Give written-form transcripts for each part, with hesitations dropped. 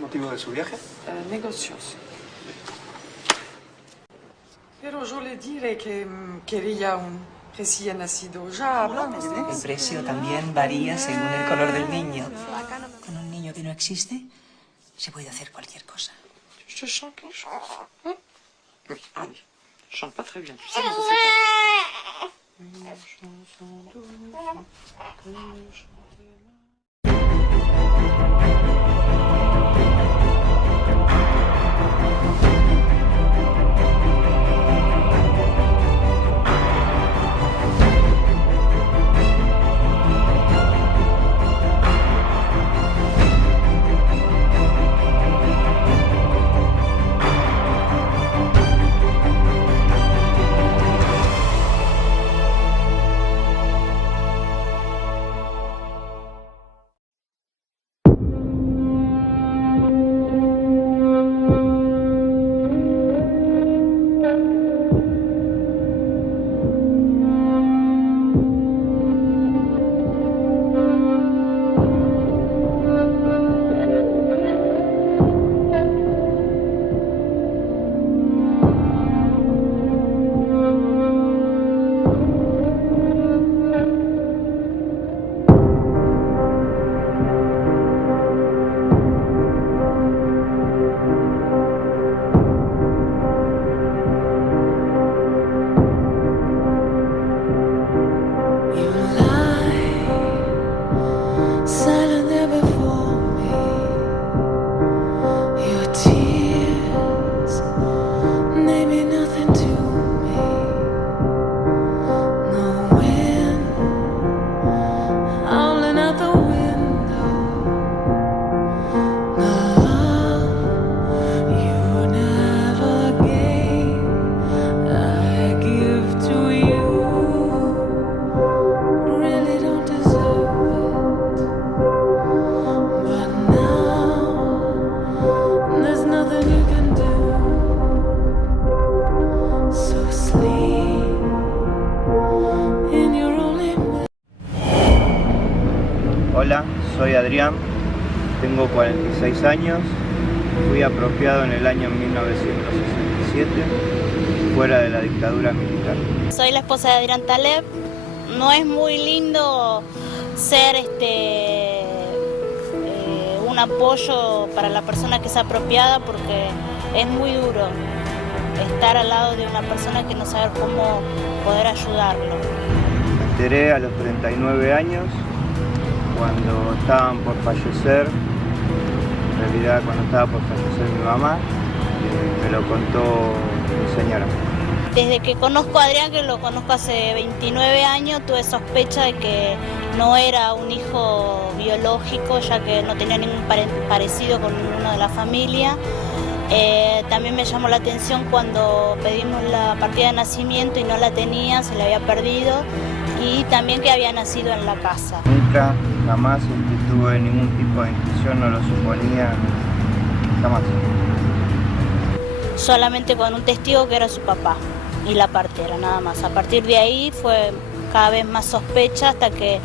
¿Motivo de su viaje? Negocios. Pero yo le diré que quería un recién nacido. Ya hablamos de El eso. precio también varía según el color del niño. Con un niño que no existe, se puede hacer cualquier cosa. Je chante les chansons. Oui, allez. Je chante pas très bien, tu sais, mais je sais pas. Une chanson douce que je chantais. Hola, soy Adrián, tengo 46 años, fui apropiado en el año 1967, fuera de la dictadura militar. Soy la esposa de Adrián Taleb. No es muy lindo ser un apoyo para la persona que es apropiada porque es muy duro estar al lado de una persona que no sabe cómo poder ayudarlo. Me enteré a los 39 años, cuando estaban por fallecer, en realidad cuando estaba por fallecer mi mamá, me lo contó mi señora. Desde que conozco a Adrián, que lo conozco hace 29 años, tuve sospecha de que no era un hijo biológico, ya que no tenía ningún parecido con ninguno de la familia. También me llamó la atención cuando pedimos la partida de nacimiento y no la tenía, se la había perdido, y también que había nacido en la casa. Nunca, jamás tuve ningún tipo de inscripción, no lo suponía, jamás. Solamente con un testigo que era su papá y la partera, nada más. A partir de ahí fue cada vez más sospecha hasta que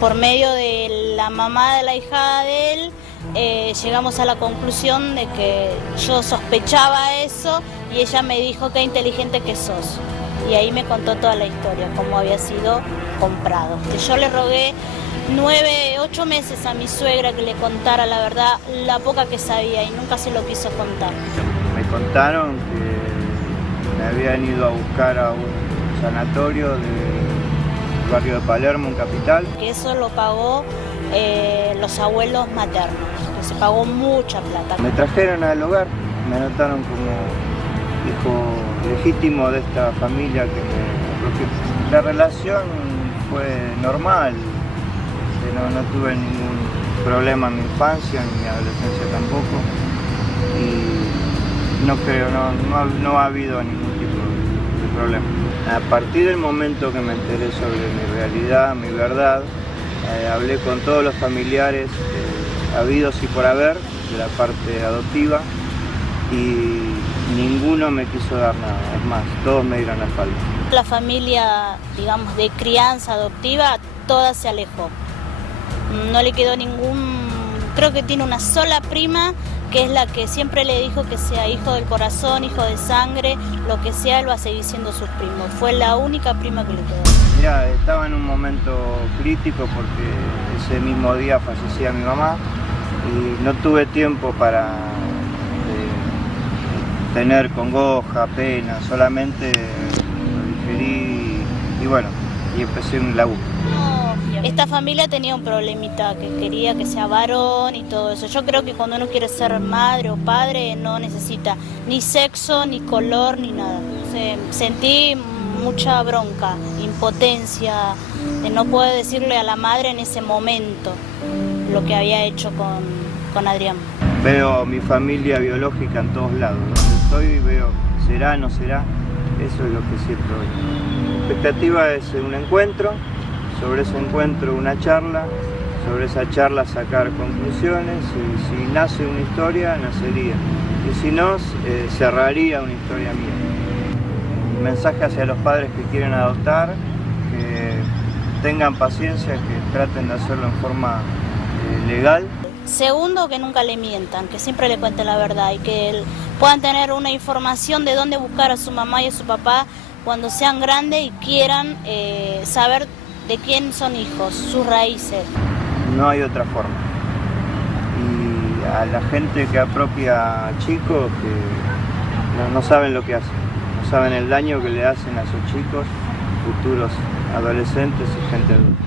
por medio de la mamá de la hijada de él llegamos a la conclusión de que yo sospechaba eso y ella me dijo qué inteligente que sos. Y ahí me contó toda la historia, cómo había sido comprado. Yo le rogué 8 meses a mi suegra que le contara la verdad, la poca que sabía, y nunca se lo quiso contar. Me contaron que me habían ido a buscar a un sanatorio del barrio de Palermo, en Capital. Que eso lo pagó los abuelos maternos, que se pagó mucha plata. Me trajeron al hogar, me anotaron como hijo legítimo de esta familia que me apropió. La relación fue normal, no tuve ningún problema en mi infancia, ni en mi adolescencia tampoco, y no creo, no ha habido ningún tipo de problema. A partir del momento que me enteré sobre mi realidad, mi verdad, hablé con todos los familiares habidos y por haber de la parte adoptiva y ninguno me quiso dar nada, es más, todos me dieron la espalda. La familia, digamos, de crianza adoptiva, toda se alejó. No le quedó ningún Creo que tiene una sola prima, que es la que siempre le dijo que sea hijo del corazón, hijo de sangre, lo que sea, él va a seguir siendo sus primos. Fue la única prima que le quedó. Mira, estaba en un momento crítico porque ese mismo día fallecía mi mamá y no tuve tiempo para tener congoja, pena, solamente lo digerí y bueno, y empecé un laburo. Esta familia tenía un problemita, que quería que sea varón y todo eso. Yo creo que cuando uno quiere ser madre o padre no necesita ni sexo, ni color, ni nada. Sentí mucha bronca, impotencia, de no poder decirle a la madre en ese momento lo que había hecho con Adrián. Veo mi familia biológica en todos lados. Donde estoy veo, será, no será, eso es lo que siento hoy. La expectativa es un encuentro, sobre ese encuentro una charla, sobre esa charla sacar conclusiones, y si nace una historia, nacería. Y si no, cerraría una historia mía. Un mensaje hacia los padres que quieren adoptar, que tengan paciencia, que traten de hacerlo en forma legal. Segundo, que nunca le mientan, que siempre le cuenten la verdad y que puedan tener una información de dónde buscar a su mamá y a su papá cuando sean grandes y quieran saber de quién son hijos, sus raíces. No hay otra forma. Y a la gente que apropia a chicos que no saben lo que hacen, no saben el daño que le hacen a sus chicos, futuros adolescentes y gente adulta.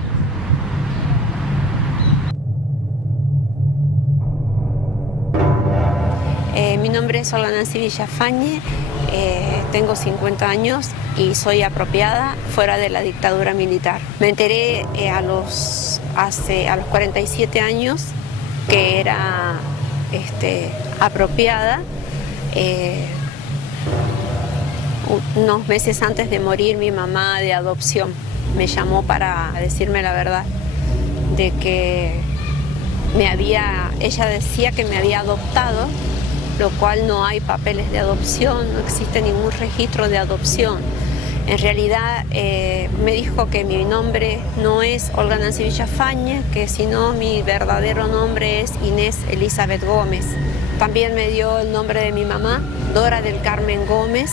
Mi nombre es Olga Nancy Villafañe, tengo 50 años y soy apropiada fuera de la dictadura militar. Me enteré a los 47 años que era apropiada, unos meses antes de morir mi mamá de adopción me llamó para decirme la verdad de que ella decía que me había adoptado, lo cual no hay papeles de adopción, no existe ningún registro de adopción. En realidad me dijo que mi nombre no es Olga Nancy Villafañe, que sino mi verdadero nombre es Inés Elizabeth Gómez. También me dio el nombre de mi mamá, Dora del Carmen Gómez,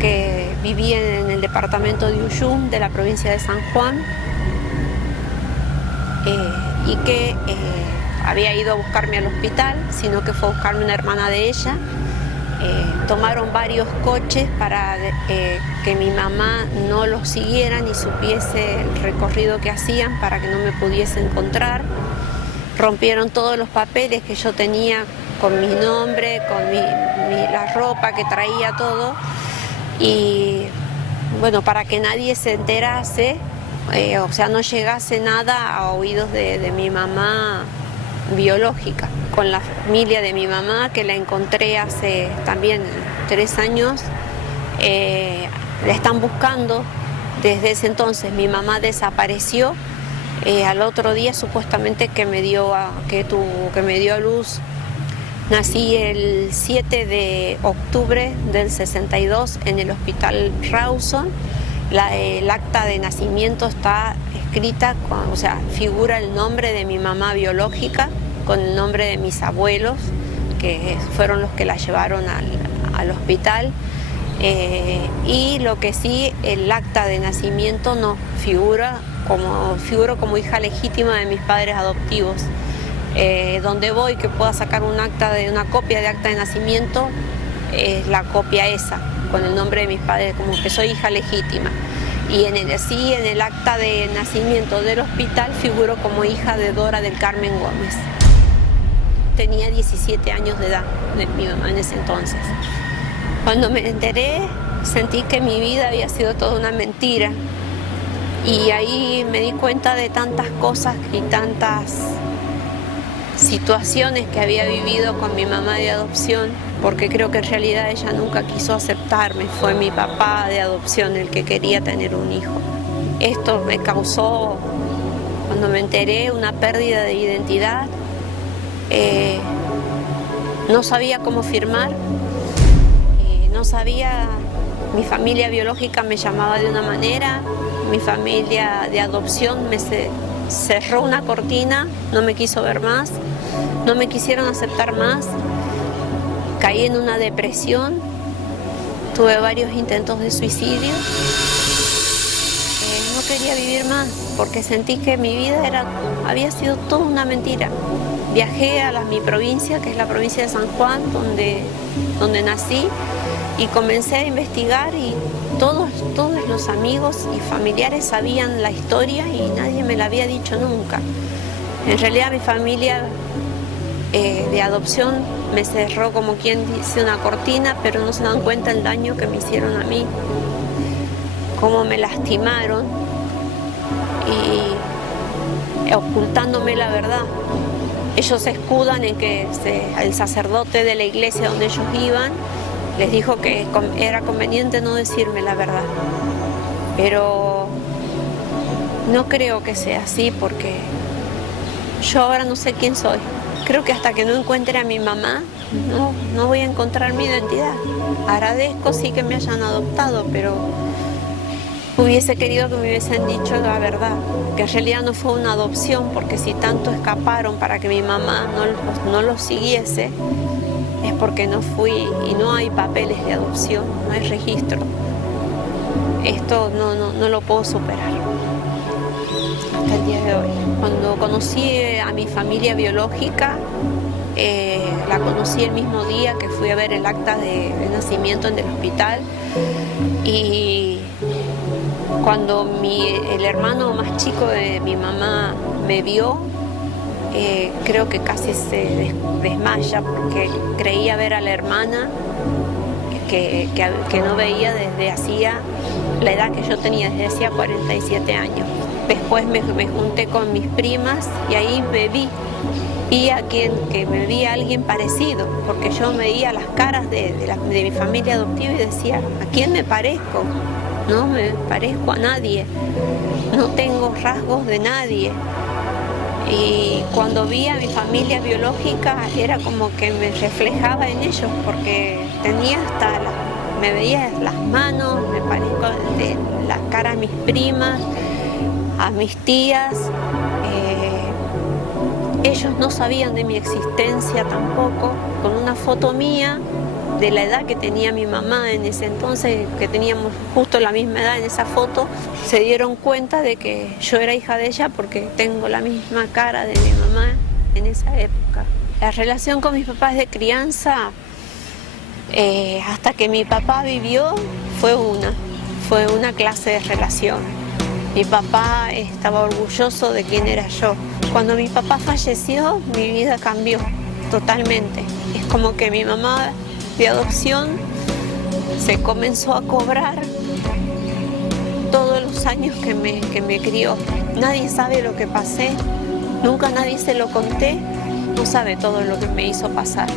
que vivía en el departamento de Ullum, de la provincia de San Juan, y que había ido a buscarme al hospital, sino que fue a buscarme una hermana de ella. Tomaron varios coches para que mi mamá no los siguiera ni supiese el recorrido que hacían para que no me pudiese encontrar. Rompieron todos los papeles que yo tenía con mi nombre, con la ropa que traía, todo. Y bueno, para que nadie se enterase, o sea, no llegase nada a oídos de mi mamá biológica. Con la familia de mi mamá, que la encontré hace también 3 años, la están buscando desde ese entonces. Mi mamá desapareció, al otro día supuestamente que me dio a luz. Nací el 7 de octubre del 62 en el hospital Rawson. El acta de nacimiento está escrita, o sea, figura el nombre de mi mamá biológica con el nombre de mis abuelos, que fueron los que la llevaron al hospital. Y lo que sí, el acta de nacimiento no figuro como hija legítima de mis padres adoptivos. Donde voy que pueda sacar una copia de acta de nacimiento, es la copia esa, con el nombre de mis padres, como que soy hija legítima. Y en el acta de nacimiento del hospital figuro como hija de Dora del Carmen Gómez. Tenía 17 años de edad mi mamá en ese entonces. Cuando me enteré, sentí que mi vida había sido toda una mentira. Y ahí me di cuenta de tantas cosas y tantas situaciones que había vivido con mi mamá de adopción, porque creo que en realidad ella nunca quiso aceptarme. Fue mi papá de adopción el que quería tener un hijo. Esto me causó, cuando me enteré, una pérdida de identidad. No sabía cómo firmar, no sabía, mi familia biológica me llamaba de una manera, mi familia de adopción me cerró una cortina, no me quiso ver más. no me quisieron aceptar más, caí en una depresión, tuve varios intentos de suicidio. No quería vivir más porque sentí que mi vida había sido toda una mentira. Viajé a mi provincia, que es la provincia de San Juan, donde nací, y comencé a investigar y todos los amigos y familiares sabían la historia y nadie me la había dicho nunca. En realidad mi familia de adopción me cerró, como quien dice, una cortina, pero no se dan cuenta el daño que me hicieron a mí, cómo me lastimaron y ocultándome la verdad. Ellos se escudan en que el sacerdote de la iglesia donde ellos iban les dijo que era conveniente no decirme la verdad. Pero no creo que sea así porque yo ahora no sé quién soy. Creo que hasta que no encuentre a mi mamá, no voy a encontrar mi identidad. Agradezco sí que me hayan adoptado, pero hubiese querido que me hubiesen dicho la verdad, que en realidad no fue una adopción, porque si tanto escaparon para que mi mamá no los siguiese, es porque no fui y no hay papeles de adopción, no hay registro. Esto no lo puedo superar hasta el día de hoy. Cuando conocí a mi familia biológica, la conocí el mismo día que fui a ver el acta de nacimiento en el hospital, y cuando el hermano más chico de mi mamá me vio, creo que casi se desmaya porque creía ver a la hermana que no veía desde hacía la edad que yo tenía, desde hacía 47 años. Después me junté con mis primas y ahí me vi a alguien parecido, porque yo veía las caras de mi familia adoptiva y decía, ¿a quién me parezco? No me parezco a nadie, no tengo rasgos de nadie. Y cuando vi a mi familia biológica era como que me reflejaba en ellos, porque tenía me veía las manos, me parezco de la cara a mis primas, a mis tías. Ellos no sabían de mi existencia tampoco. Con una foto mía de la edad que tenía mi mamá en ese entonces, que teníamos justo la misma edad en esa foto, se dieron cuenta de que yo era hija de ella porque tengo la misma cara de mi mamá en esa época. La relación con mis papás de crianza, hasta que mi papá vivió, fue una clase de relación. Mi papá estaba orgulloso de quién era yo. Cuando mi papá falleció, mi vida cambió totalmente. Es como que mi mamá de adopción se comenzó a cobrar todos los años que me crió. Nadie sabe lo que pasé, nunca nadie se lo conté, no sabe todo lo que me hizo pasar.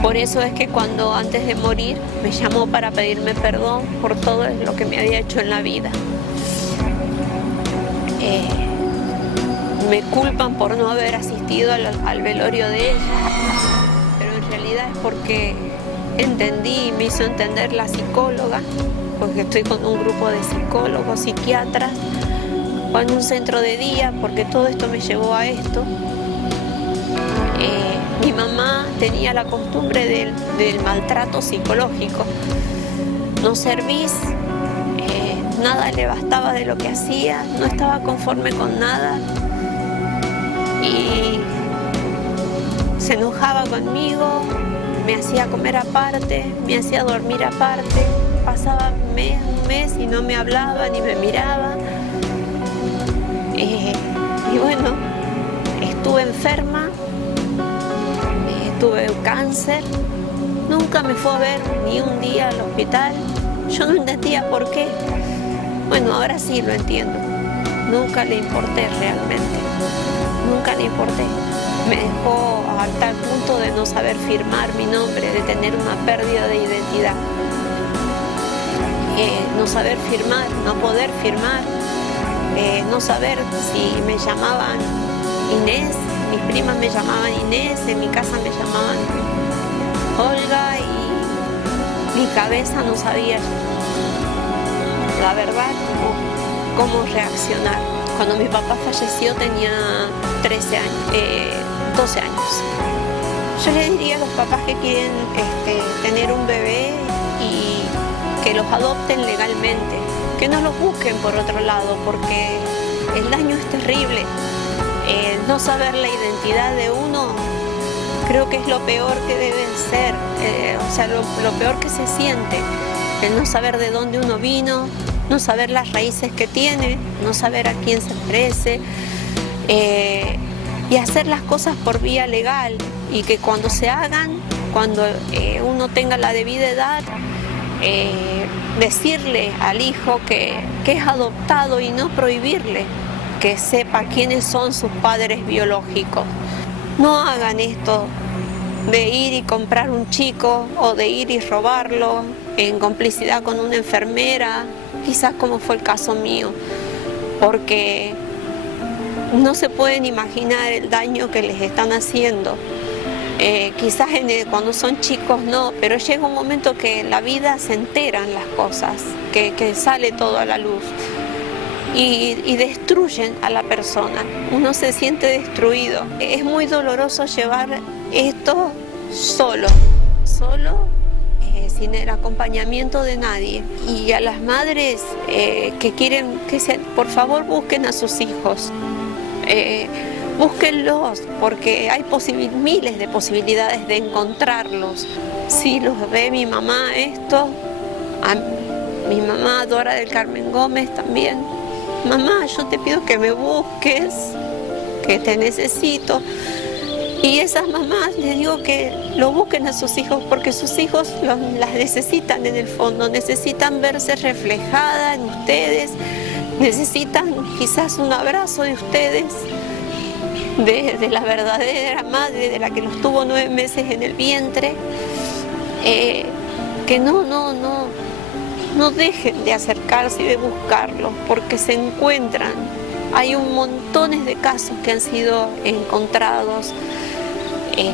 Por eso es que cuando antes de morir me llamó para pedirme perdón por todo lo que me había hecho en la vida. Me culpan por no haber asistido al velorio de ella, pero en realidad es porque entendí y me hizo entender la psicóloga, porque estoy con un grupo de psicólogos, psiquiatras, o en un centro de día, porque todo esto me llevó a esto. Mi mamá tenía la costumbre del maltrato psicológico. No servís, nada le bastaba de lo que hacía, no estaba conforme con nada y se enojaba conmigo, me hacía comer aparte, me hacía dormir aparte, pasaba un mes y no me hablaba ni me miraba. Y bueno, estuve enferma, tuve cáncer, nunca me fue a ver ni un día al hospital, yo no entendía por qué. Bueno, ahora sí lo entiendo, nunca le importé realmente, nunca le importé. Me dejó a tal punto de no saber firmar mi nombre, de tener una pérdida de identidad. No saber firmar, no poder firmar, no saber si me llamaban Inés, mis primas me llamaban Inés, en mi casa me llamaban Olga y mi cabeza no sabía, la verdad, cómo reaccionar. Cuando mi papá falleció tenía 12 años. Yo le diría a los papás que quieren tener un bebé y que los adopten legalmente, que no los busquen por otro lado, porque el daño es terrible. No saber la identidad de uno creo que es lo peor que debe ser, lo peor que se siente, el no saber de dónde uno vino, no saber las raíces que tiene, no saber a quién se parece, y hacer las cosas por vía legal, y que cuando se hagan, cuando uno tenga la debida edad, decirle al hijo que es adoptado y no prohibirle que sepa quiénes son sus padres biológicos. No hagan esto de ir y comprar un chico o de ir y robarlo en complicidad con una enfermera, quizás como fue el caso mío, porque no se pueden imaginar el daño que les están haciendo. Quizás cuando son chicos no, pero llega un momento que en la vida se enteran las cosas, que sale todo a la luz y destruyen a la persona. Uno se siente destruido. Es muy doloroso llevar esto solo, sin el acompañamiento de nadie. Y a las madres que quieren por favor busquen a sus hijos. Búsquenlos, porque hay miles de posibilidades de encontrarlos. Si los ve mi mamá mi mamá Dora del Carmen Gómez también. Mamá, yo te pido que me busques, que te necesito. Y esas mamás les digo que lo busquen a sus hijos, porque sus hijos las necesitan en el fondo, necesitan verse reflejadas en ustedes, necesitan quizás un abrazo de ustedes, de la verdadera madre, de la que los tuvo 9 meses en el vientre, que no dejen de acercarse y de buscarlos, porque se encuentran. Hay montones de casos que han sido encontrados,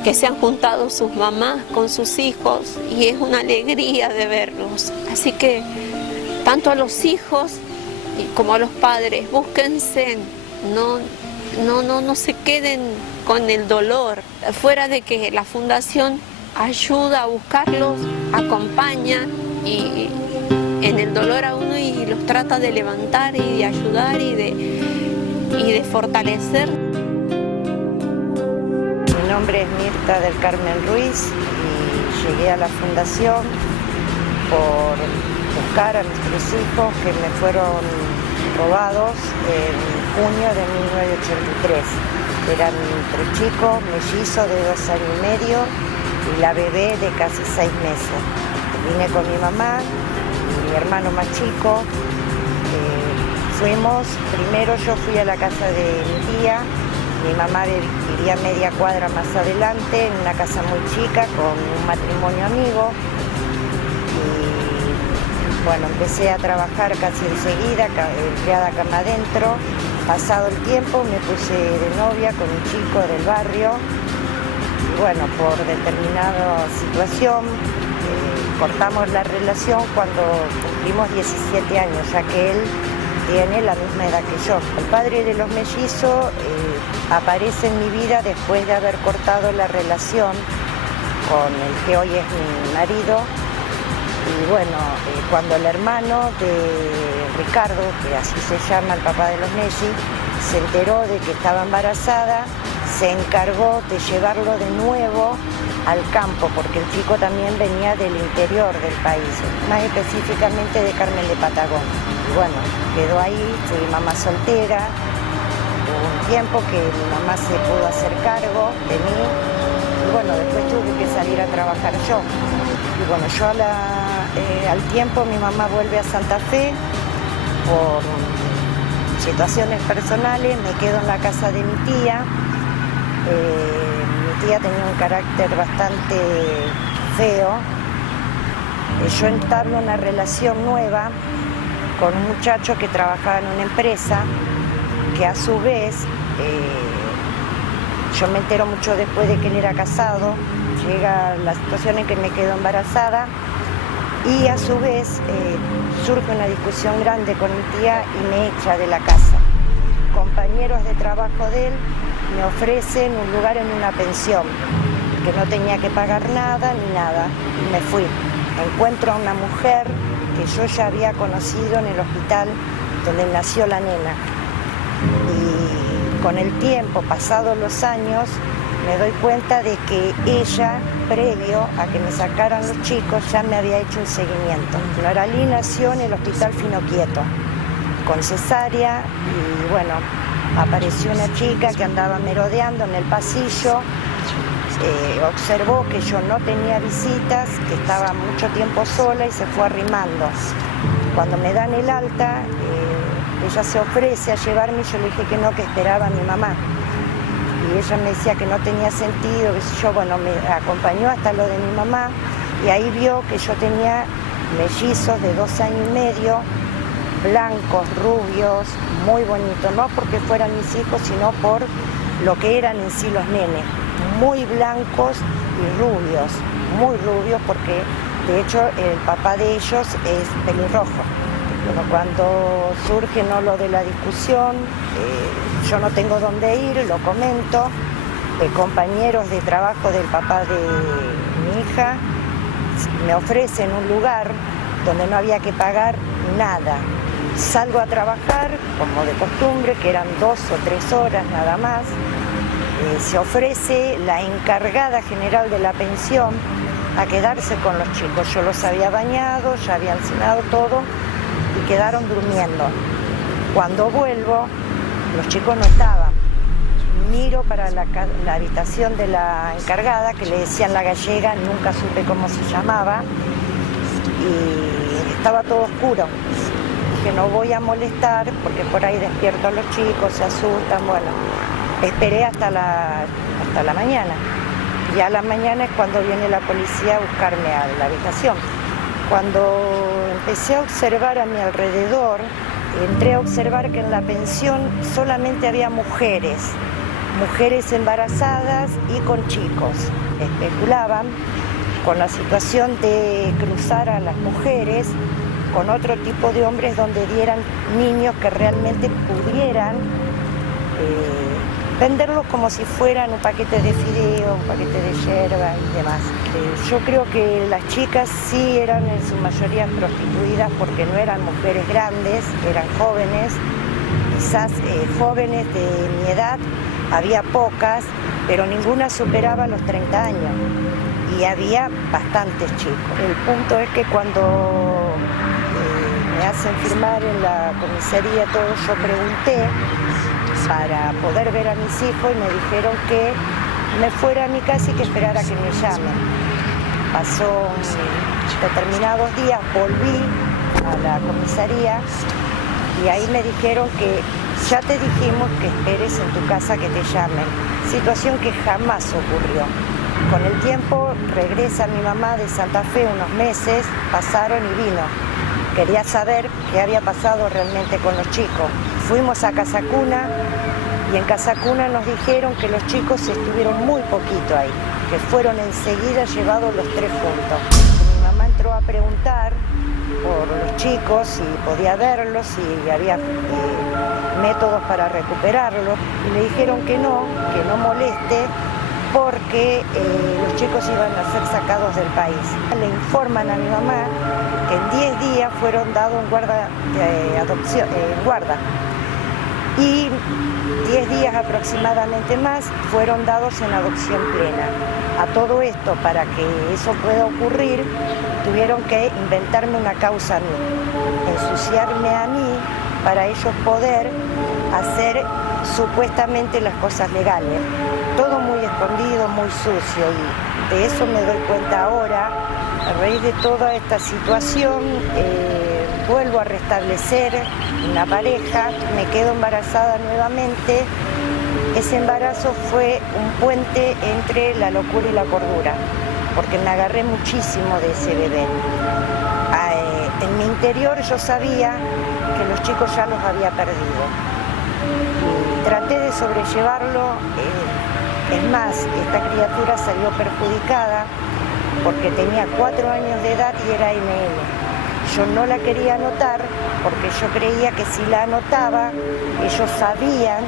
que se han juntado sus mamás con sus hijos, y es una alegría de verlos. Así que tanto a los hijos como a los padres, búsquense, no se queden con el dolor. Fuera de que la fundación ayuda a buscarlos, acompaña y en el dolor a uno y los trata de levantar y de ayudar y de fortalecer. Mi nombre es Mirta del Carmen Ruiz y llegué a la fundación por buscar a mis 3 hijos que me fueron robados en junio de 1983. Eran 3 chicos, mellizos de 2 años y medio y la bebé de casi 6 meses. Vine con mi mamá y mi hermano más chico. Primero yo fui a la casa de mi tía. Mi mamá vivía media cuadra más adelante, en una casa muy chica, con un matrimonio amigo. Y bueno, empecé a trabajar casi enseguida, empleada cama adentro. Pasado el tiempo me puse de novia con un chico del barrio. Y bueno, por determinada situación, cortamos la relación cuando cumplimos 17 años, ya que él tiene la misma edad que yo. El padre de los mellizos aparece en mi vida después de haber cortado la relación con el que hoy es mi marido. Y bueno, cuando el hermano de Ricardo, que así se llama el papá de los Messi, se enteró de que estaba embarazada, se encargó de llevarlo de nuevo al campo, porque el chico también venía del interior del país, más específicamente de Carmen de Patagón. Y bueno, quedó ahí, fui mamá soltera, hubo un tiempo que mi mamá se pudo hacer cargo de mí, y bueno, después tuve que salir a trabajar yo. Y bueno, yo al tiempo mi mamá vuelve a Santa Fe por situaciones personales, me quedo en la casa de mi tía. Mi tía tenía un carácter bastante feo. Yo entablo una relación nueva con un muchacho que trabajaba en una empresa, que a su vez, yo me entero mucho después de que él era casado, llega la situación en que me quedo embarazada y a su vez surge una discusión grande con mi tía y me echa de la casa. Compañeros de trabajo de él me ofrecen un lugar en una pensión, que no tenía que pagar nada ni nada. Y me fui. Encuentro a una mujer que yo ya había conocido en el hospital donde nació la nena. Y con el tiempo, pasados los años, me doy cuenta de que ella, previo a que me sacaran los chicos, ya me había hecho un seguimiento. Noralí nació en el hospital Finoquieto, con cesárea, y bueno, apareció una chica que andaba merodeando en el pasillo, observó que yo no tenía visitas, que estaba mucho tiempo sola y se fue arrimando. Cuando me dan el alta, ella se ofrece a llevarme y yo le dije que no, que esperaba a mi mamá. Y ella me decía que no tenía sentido, que yo, bueno, me acompañó hasta lo de mi mamá y ahí vio que yo tenía mellizos de 2 años y medio, blancos, rubios, muy bonitos, no porque fueran mis hijos, sino por lo que eran en sí los nenes, muy blancos y rubios, muy rubios, porque de hecho el papá de ellos es pelirrojo. Bueno, cuando surge lo de la discusión, yo no tengo dónde ir, lo comento, compañeros de trabajo del papá de mi hija me ofrecen un lugar donde no había que pagar nada. Salgo a trabajar, como de costumbre, que eran 2 o 3 horas nada más. Se ofrece la encargada general de la pensión a quedarse con los chicos. Yo los había bañado, ya habían cenado todo y quedaron durmiendo. Cuando vuelvo, los chicos no estaban. Miro para la habitación de la encargada, que le decían la gallega, nunca supe cómo se llamaba, y estaba todo oscuro. Dije, no voy a molestar porque por ahí despierto a los chicos, se asustan. Bueno, esperé hasta la mañana. Y a la mañana es cuando viene la policía a buscarme a la habitación. Cuando empecé a observar a mi alrededor, entré a observar que en la pensión solamente había mujeres embarazadas y con chicos. Especulaban con la situación de cruzar a las mujeres con otro tipo de hombres donde dieran niños que realmente pudieran venderlos como si fueran un paquete de fideo, un paquete de yerba y demás. Yo creo que las chicas sí eran en su mayoría prostituidas porque no eran mujeres grandes, eran jóvenes, quizás jóvenes de mi edad, había pocas, pero ninguna superaba los 30 años y había bastantes chicos. El punto es que cuando me hacen firmar en la comisaría todo, yo pregunté para poder ver a mis hijos y me dijeron que me fuera a mi casa y que esperara que me llamen. Pasó determinados días, volví a la comisaría y ahí me dijeron que ya te dijimos que esperes en tu casa que te llamen, situación que jamás ocurrió. Con el tiempo regresa mi mamá de Santa Fe, unos meses pasaron y vino. Quería saber qué había pasado realmente con los chicos. Fuimos a Casa Cuna y en Casa Cuna nos dijeron que los chicos estuvieron muy poquito ahí, que fueron enseguida llevados los 3 juntos. Mi mamá entró a preguntar por los chicos si podía verlos, si había métodos para recuperarlos, y le dijeron que no moleste porque los chicos iban a ser sacados del país. Le informan a mi mamá que en 10 días fueron dados en guarda de adopción, guarda, y 10 días aproximadamente más fueron dados en adopción plena. A todo esto, para que eso pueda ocurrir, tuvieron que inventarme una causa a mí, ensuciarme a mí para ellos poder hacer supuestamente las cosas legales. Todo muy escondido, muy sucio, y de eso me doy cuenta ahora. A raíz de toda esta situación, vuelvo a restablecer una pareja, me quedo embarazada nuevamente. Ese embarazo fue un puente entre la locura y la cordura, porque me agarré muchísimo de ese bebé. En mi interior yo sabía que los chicos ya los había perdido. Traté de sobrellevarlo, es más, esta criatura salió perjudicada porque tenía 4 años de edad y era NN. Yo no la quería anotar porque yo creía que si la anotaba, ellos sabían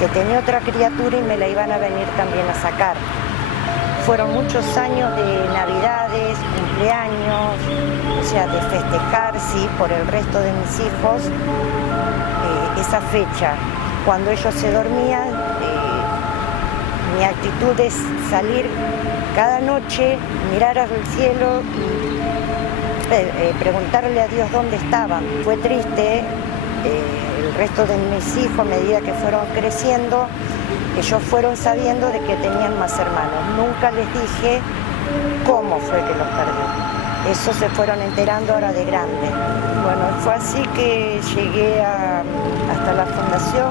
que tenía otra criatura y me la iban a venir también a sacar. Fueron muchos años de navidades, cumpleaños, o sea, de festejar, sí, por el resto de mis hijos, esa fecha. Cuando ellos se dormían, mi actitud es salir cada noche, mirar al cielo y preguntarle a Dios dónde estaban. Fue triste, el resto de mis hijos, a medida que fueron creciendo, ellos fueron sabiendo de que tenían más hermanos. Nunca les dije cómo fue que los perdí. Eso se fueron enterando ahora de grande. Bueno, fue así que llegué hasta la fundación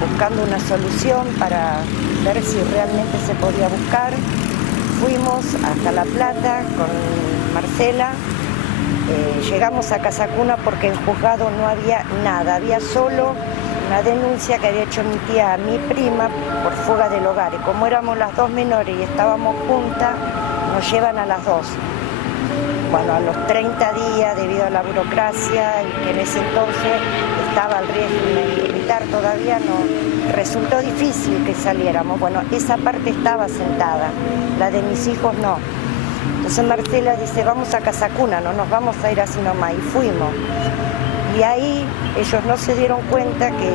buscando una solución para ver si realmente se podía buscar. Fuimos hasta La Plata con Marcela. Llegamos a Casa Cuna porque en juzgado no había nada, había solo una denuncia que había hecho mi tía a mi prima por fuga del hogar, y como éramos las dos menores y estábamos juntas, nos llevan a las dos. Bueno, a los 30 días, debido a la burocracia, y que en ese entonces estaba el régimen militar, todavía no, resultó difícil que saliéramos. Bueno, esa parte estaba sentada, la de mis hijos no. Entonces Marcela dice, vamos a Casa Cuna, no nos vamos a ir así nomás, y fuimos. Y ahí ellos no se dieron cuenta que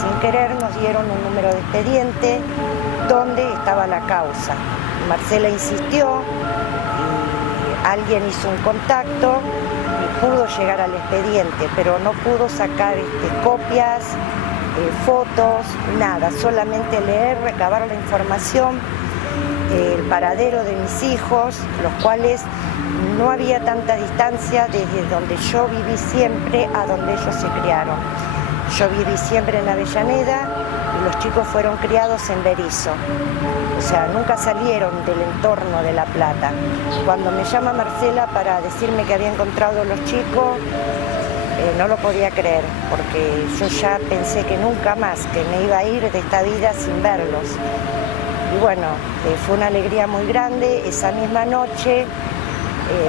sin querer nos dieron un número de expediente donde estaba la causa. Marcela insistió y alguien hizo un contacto y pudo llegar al expediente, pero no pudo sacar copias, fotos, nada, solamente leer, recabar la información, el paradero de mis hijos, los cuales no había tanta distancia desde donde yo viví siempre a donde ellos se criaron. Yo viví siempre en Avellaneda y los chicos fueron criados en Berisso. O sea, nunca salieron del entorno de La Plata. Cuando me llama Marcela para decirme que había encontrado a los chicos, no lo podía creer, porque yo ya pensé que nunca más, que me iba a ir de esta vida sin verlos. Y bueno, fue una alegría muy grande. Esa misma noche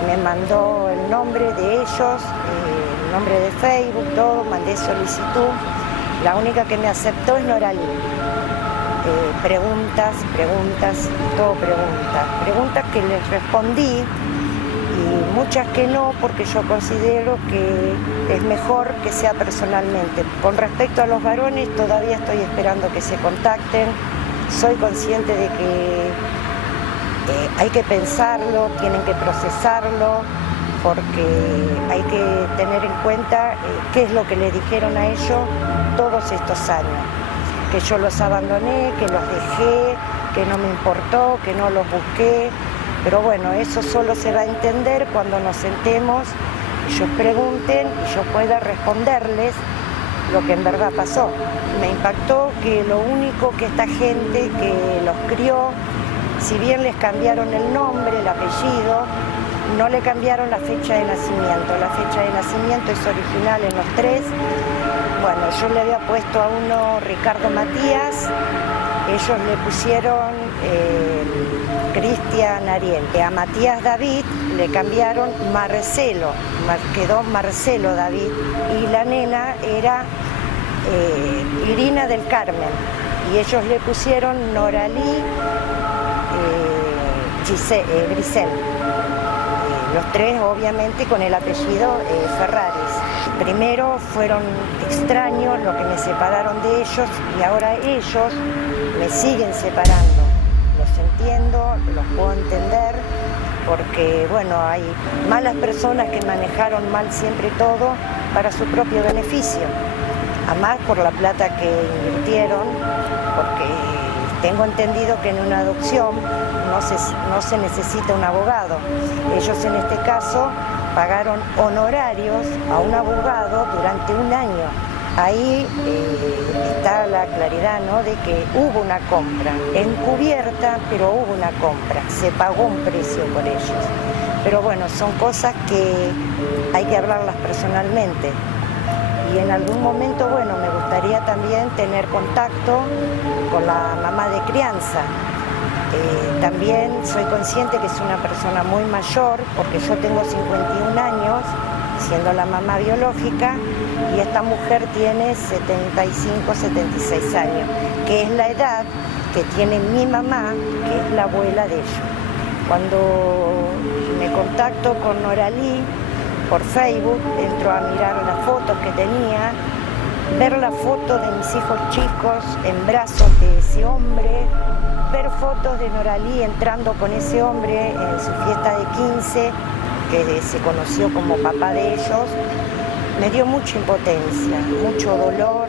me mandó el nombre de ellos, el nombre de Facebook, todo, mandé solicitud. La única que me aceptó es Noralí. Preguntas, todo preguntas que les respondí, y muchas que no, porque yo considero que es mejor que sea personalmente. Con respecto a los varones, todavía estoy esperando que se contacten. Soy consciente de que hay que pensarlo, tienen que procesarlo, porque hay que tener en cuenta qué es lo que le dijeron a ellos todos estos años. Que yo los abandoné, que los dejé, que no me importó, que no los busqué. Pero bueno, eso solo se va a entender cuando nos sentemos, ellos pregunten y yo pueda responderles lo que en verdad pasó. Me impactó que lo único que esta gente que los crió, si bien les cambiaron el nombre, el apellido, no le cambiaron la fecha de nacimiento. La fecha de nacimiento es original en los tres. Bueno, yo le había puesto a uno Ricardo Matías, ellos le pusieron Cristian Ariel. A Matías David le cambiaron Marcelo, quedó Marcelo David, y la nena era Irina del Carmen, y ellos le pusieron Noralí Grisel. Los tres obviamente con el apellido Ferraris. Primero fueron extraños lo que me separaron de ellos, y ahora ellos me siguen separando. Los entiendo, los puedo entender, porque bueno, hay malas personas que manejaron mal siempre todo para su propio beneficio. Además por la plata que invirtieron, porque tengo entendido que en una adopción no se necesita un abogado. Ellos en este caso pagaron honorarios a un abogado durante un año. Ahí está la claridad, ¿no?, de que hubo una compra, encubierta, pero hubo una compra, se pagó un precio por ellos. Pero bueno, son cosas que hay que hablarlas personalmente. Y en algún momento, bueno, me gustaría también tener contacto con la mamá de crianza. También soy consciente que es una persona muy mayor, porque yo tengo 51 años, siendo la mamá biológica, y esta mujer tiene 75, 76 años. que es la edad que tiene mi mamá, que es la abuela de ellos. Cuando me contacto con Noralí por Facebook, entro a mirar las fotos que tenía, ver la foto de mis hijos chicos en brazos de ese hombre, ver fotos de Noralí entrando con ese hombre en su fiesta de 15, que se conoció como papá de ellos, me dio mucha impotencia, mucho dolor,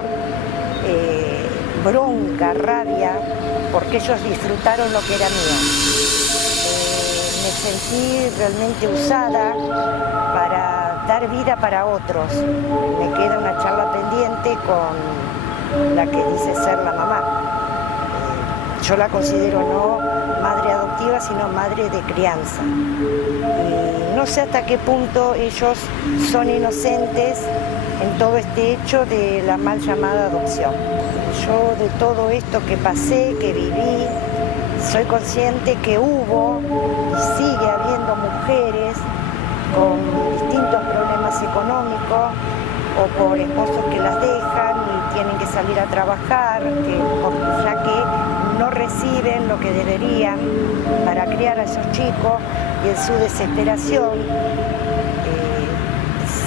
bronca, rabia, porque ellos disfrutaron lo que era mío. Me sentí realmente usada para dar vida para otros. Me queda una charla pendiente con la que dice ser la mamá. Yo la considero no madre adoptiva, sino madre de crianza. Y no sé hasta qué punto ellos son inocentes en todo este hecho de la mal llamada adopción. Yo de todo esto que pasé, que viví, soy consciente que hubo y sigue habiendo mujeres con distintos problemas económicos o por esposos que las dejan y tienen que salir a trabajar, ya que no reciben lo que deberían para criar a esos chicos y en su desesperación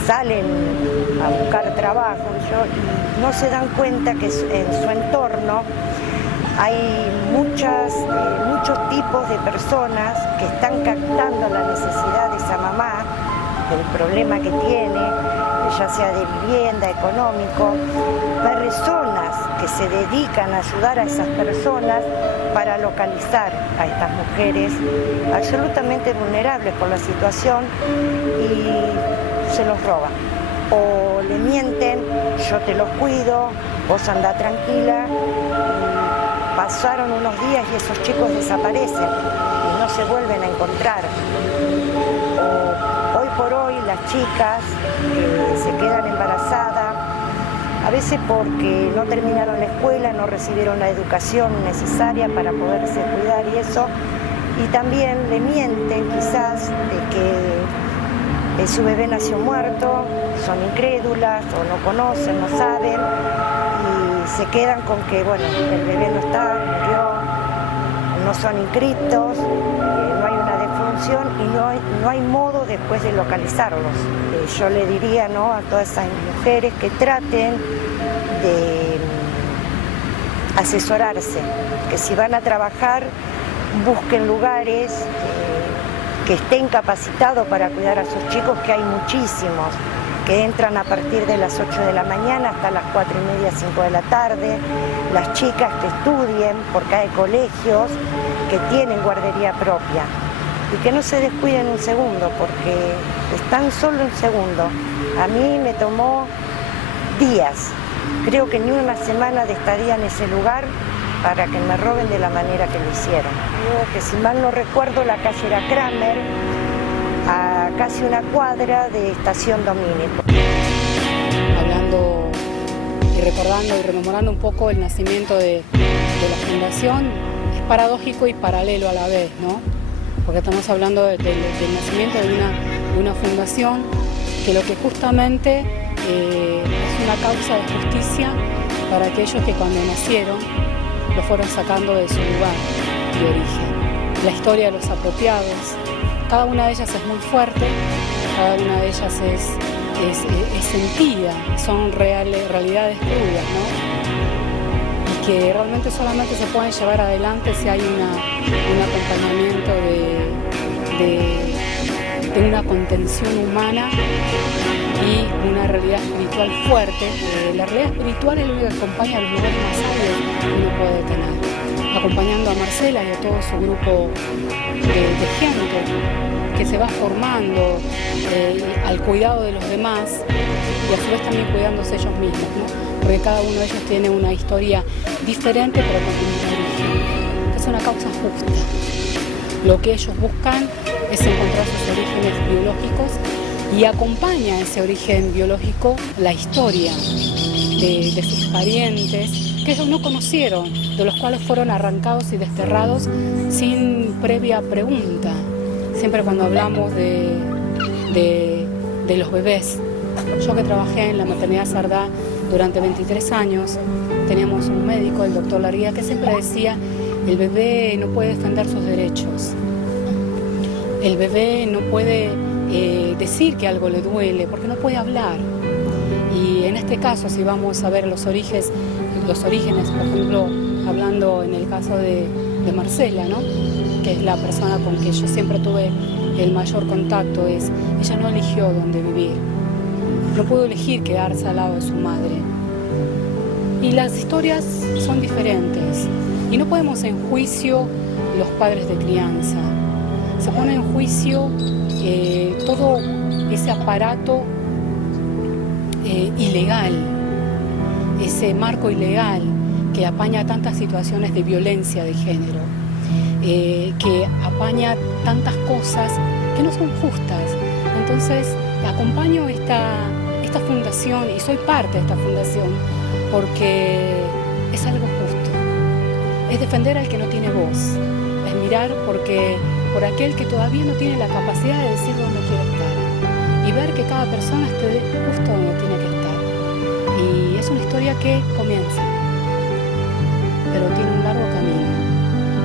salen a buscar trabajo y no se dan cuenta que en su entorno hay muchos tipos de personas que están captando la necesidad de esa mamá, del problema que tiene, ya sea de vivienda, económico, personas que se dedican a ayudar a esas personas para localizar a estas mujeres absolutamente vulnerables por la situación y se los roban. O le mienten, yo te los cuido, vos andá tranquila. Pasaron unos días y esos chicos desaparecen y no se vuelven a encontrar. Hoy por hoy las chicas se quedan embarazadas, a veces porque no terminaron la escuela, no recibieron la educación necesaria para poderse cuidar y eso, y también le mienten quizás de que su bebé nació muerto, son incrédulas o no conocen, no saben, y se quedan con que, bueno, el bebé no está, murió, no son inscritos, no hay una defunción y no hay modo después de localizarlos. Yo le diría, ¿no?, a todas esas mujeres que traten de asesorarse, que si van a trabajar busquen lugares que estén capacitados para cuidar a sus chicos, que hay muchísimos, que entran a partir de las 8 de la mañana hasta las 4:30, 5 de la tarde, las chicas que estudien, porque hay colegios que tienen guardería propia, y que no se descuiden un segundo, porque están solo un segundo. A mí me tomó días, creo que ni una semana de estadía en ese lugar para que me roben de la manera que lo hicieron. Creo que, si mal no recuerdo, la calle era Kramer, a casi una cuadra de Estación Domínico. Hablando y recordando y rememorando un poco el nacimiento de la fundación, es paradójico y paralelo a la vez, ¿no? Porque estamos hablando del nacimiento de una fundación que lo que justamente es una causa de justicia para aquellos que cuando nacieron lo fueron sacando de su lugar de origen. La historia de los apropiados, cada una de ellas es muy fuerte, cada una de ellas es sentida, son realidades crudas, ¿no? Y que realmente solamente se pueden llevar adelante si hay un acompañamiento de una contención humana y una realidad espiritual fuerte. La realidad espiritual es lo que acompaña a los lugares más sabios que uno puede tener, acompañando a Marcela y a todo su grupo de gente que se va formando al cuidado de los demás y a su vez también cuidándose ellos mismos, ¿no? Porque cada uno de ellos tiene una historia diferente pero con un origen. Es una causa justa. Lo que ellos buscan es encontrar sus orígenes biológicos y acompaña ese origen biológico la historia de sus parientes que ellos no conocieron, de los cuales fueron arrancados y desterrados sin previa pregunta. Siempre cuando hablamos de los bebés, yo que trabajé en la maternidad Sardá Durante 23 años teníamos un médico, el doctor Larguía, que siempre decía: el bebé no puede defender sus derechos, el bebé no puede decir que algo le duele porque no puede hablar. Y en este caso, si vamos a ver los orígenes, por ejemplo, hablando en el caso de Marcela, ¿no?, que es la persona con que yo siempre tuve el mayor contacto, ella no eligió dónde vivir, no pudo elegir quedarse al lado de su madre. Y las historias son diferentes y no ponemos en juicio los padres de crianza, se pone en juicio todo ese aparato ilegal, ese marco ilegal que apaña tantas situaciones de violencia de género, que apaña tantas cosas que no son justas. Entonces acompaño esta fundación y soy parte de esta fundación porque es algo justo, es defender al que no tiene voz, es mirar por aquel que todavía no tiene la capacidad de decir dónde quiere estar y ver que cada persona esté justo donde tiene que estar. Y es una historia que comienza, pero tiene un largo camino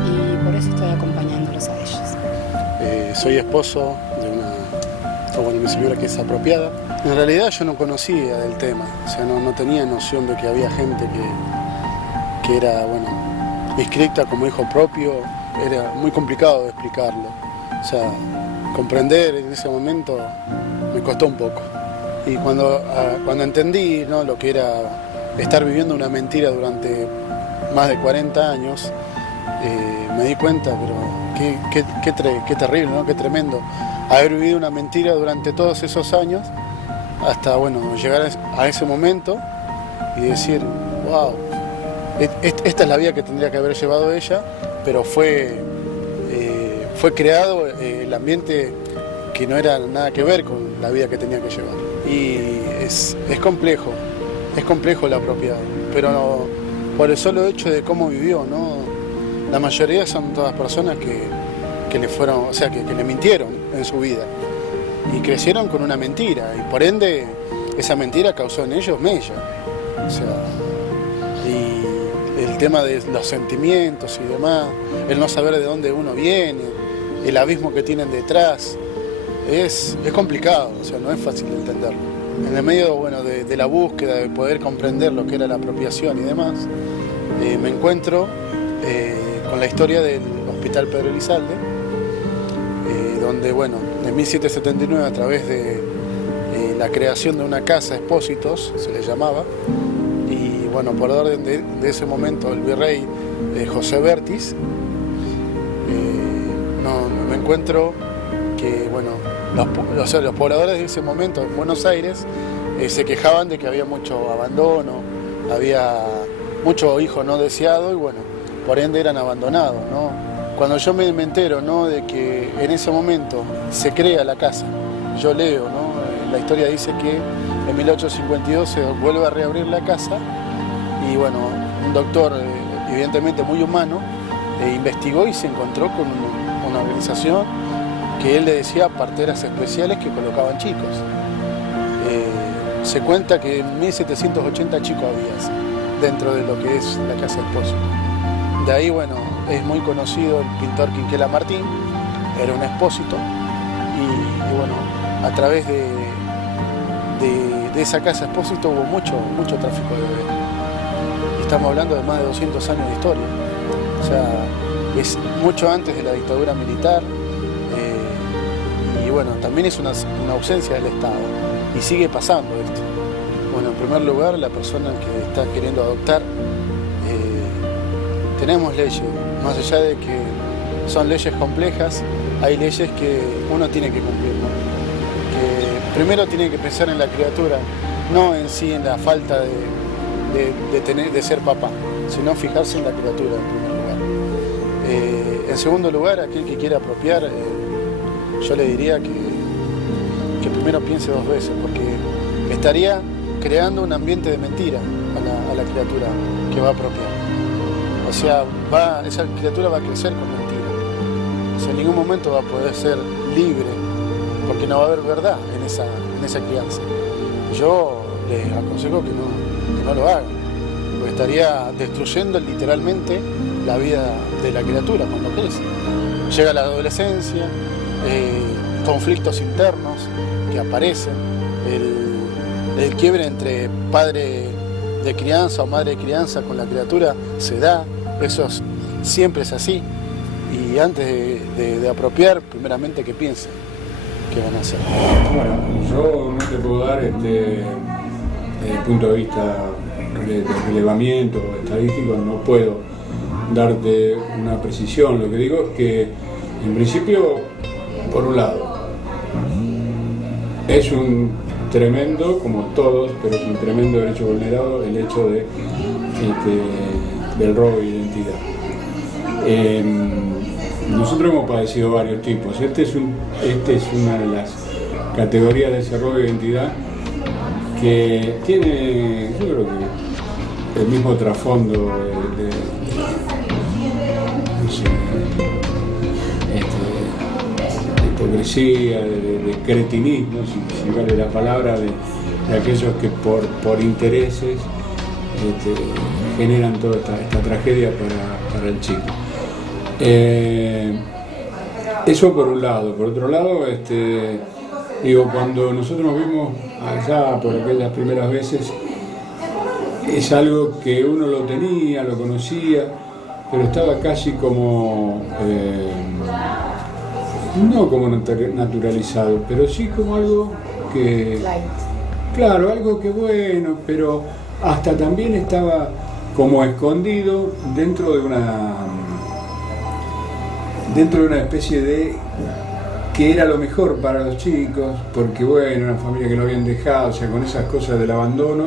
y por eso estoy acompañándolos a ellos. Soy esposo de mi señora que es apropiada. En realidad yo no conocía del tema, o sea, no tenía noción de que había gente que era, inscrita como hijo propio. Era muy complicado de explicarlo, o sea, comprender en ese momento me costó un poco. Y cuando entendí, ¿no?, lo que era estar viviendo una mentira durante más de 40 años, me di cuenta, pero qué terrible, ¿no?, qué tremendo haber vivido una mentira durante todos esos años hasta llegar a ese momento y decir, wow, esta es la vida que tendría que haber llevado ella, pero fue creado el ambiente que no era nada que ver con la vida que tenía que llevar. Y es complejo el apropiado, pero no, por el solo hecho de cómo vivió, ¿no? La mayoría son todas personas que le fueron, o sea, que le mintieron en su vida y crecieron con una mentira y por ende esa mentira causó en ellos mella. O sea, y el tema de los sentimientos y demás, el no saber de dónde uno viene, el abismo que tienen detrás, es complicado, o sea, no es fácil de entenderlo. En el medio, de la búsqueda de poder comprender lo que era la apropiación y demás, me encuentro con la historia del Hospital Pedro Elizalde, donde, en 1779, a través de la creación de una casa Expósitos, se le llamaba, y por orden de ese momento el virrey José Vértiz, me encuentro que los pobladores de ese momento en Buenos Aires se quejaban de que había mucho abandono, había mucho hijo no deseado y por ende eran abandonados, ¿no? Cuando yo me entero, ¿no?, de que en ese momento se crea la casa, yo leo, ¿no?, la historia dice que en 1852 se vuelve a reabrir la casa y un doctor evidentemente muy humano investigó y se encontró con una organización que él le decía parteras especiales que colocaban chicos. Se cuenta que en 1780 chicos había dentro de lo que es la casa Expósito. De ahí, es muy conocido el pintor Quinquela Martín, era un expósito, y a través de esa casa Expósito hubo mucho tráfico de bebés. Estamos hablando de más de 200 años de historia, o sea, es mucho antes de la dictadura militar, y también es una ausencia del Estado, y sigue pasando esto. En primer lugar, la persona que está queriendo adoptar, tenemos leyes, más allá de que son leyes complejas, hay leyes que uno tiene que cumplir, ¿no? Que primero tiene que pensar en la criatura, no en sí en la falta de ser papá, sino fijarse en la criatura en primer lugar. En segundo lugar, aquel que quiera apropiar, yo le diría que primero piense dos veces, porque estaría creando un ambiente de mentira a la criatura que va a apropiar. O sea, esa criatura va a crecer con mentira. O sea, en ningún momento va a poder ser libre, porque no va a haber verdad en esa crianza. Yo les aconsejo que no lo hagan, porque estaría destruyendo literalmente la vida de la criatura cuando crece. Llega la adolescencia, conflictos internos que aparecen, el quiebre entre padre de crianza o madre de crianza con la criatura se da, siempre es así. Y antes de apropiar, primeramente que piensen qué van a hacer. Bueno, yo no te puedo dar desde el punto de vista de relevamiento estadístico, no puedo darte una precisión. Lo que digo es que, en principio, por un lado, es un tremendo, como todos, pero es un tremendo derecho vulnerado el hecho del robo de identidad. Nosotros hemos padecido varios tipos. Este es una de las categorías de ese robo de identidad que tiene, yo creo que el mismo trasfondo de hipocresía, de cretinismo, si vale la palabra, de aquellos que por intereses generan toda esta tragedia para el chico. Eso por un lado. Por otro lado, cuando nosotros nos vimos allá por aquellas primeras veces, es algo que uno lo tenía, lo conocía, pero estaba casi como, no como naturalizado, pero sí como algo que, claro, algo que bueno, pero hasta también estaba como escondido dentro de una especie de que era lo mejor para los chicos, porque bueno, una familia que lo habían dejado, o sea, con esas cosas del abandono,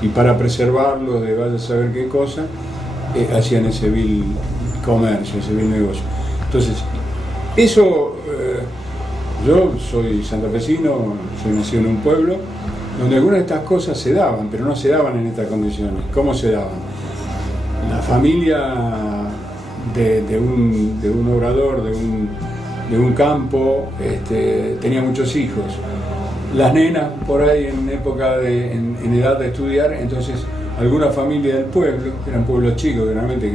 y para preservarlos de vaya a saber qué cosa, hacían ese vil comercio, ese vil negocio. Entonces, eso, yo soy santafesino, soy nacido en un pueblo donde algunas de estas cosas se daban, pero no se daban en estas condiciones. ¿Cómo se daban? La familia de un obrador, de un campo, tenía muchos hijos. Las nenas por ahí en edad de estudiar, entonces alguna familia del pueblo, que eran pueblos chicos generalmente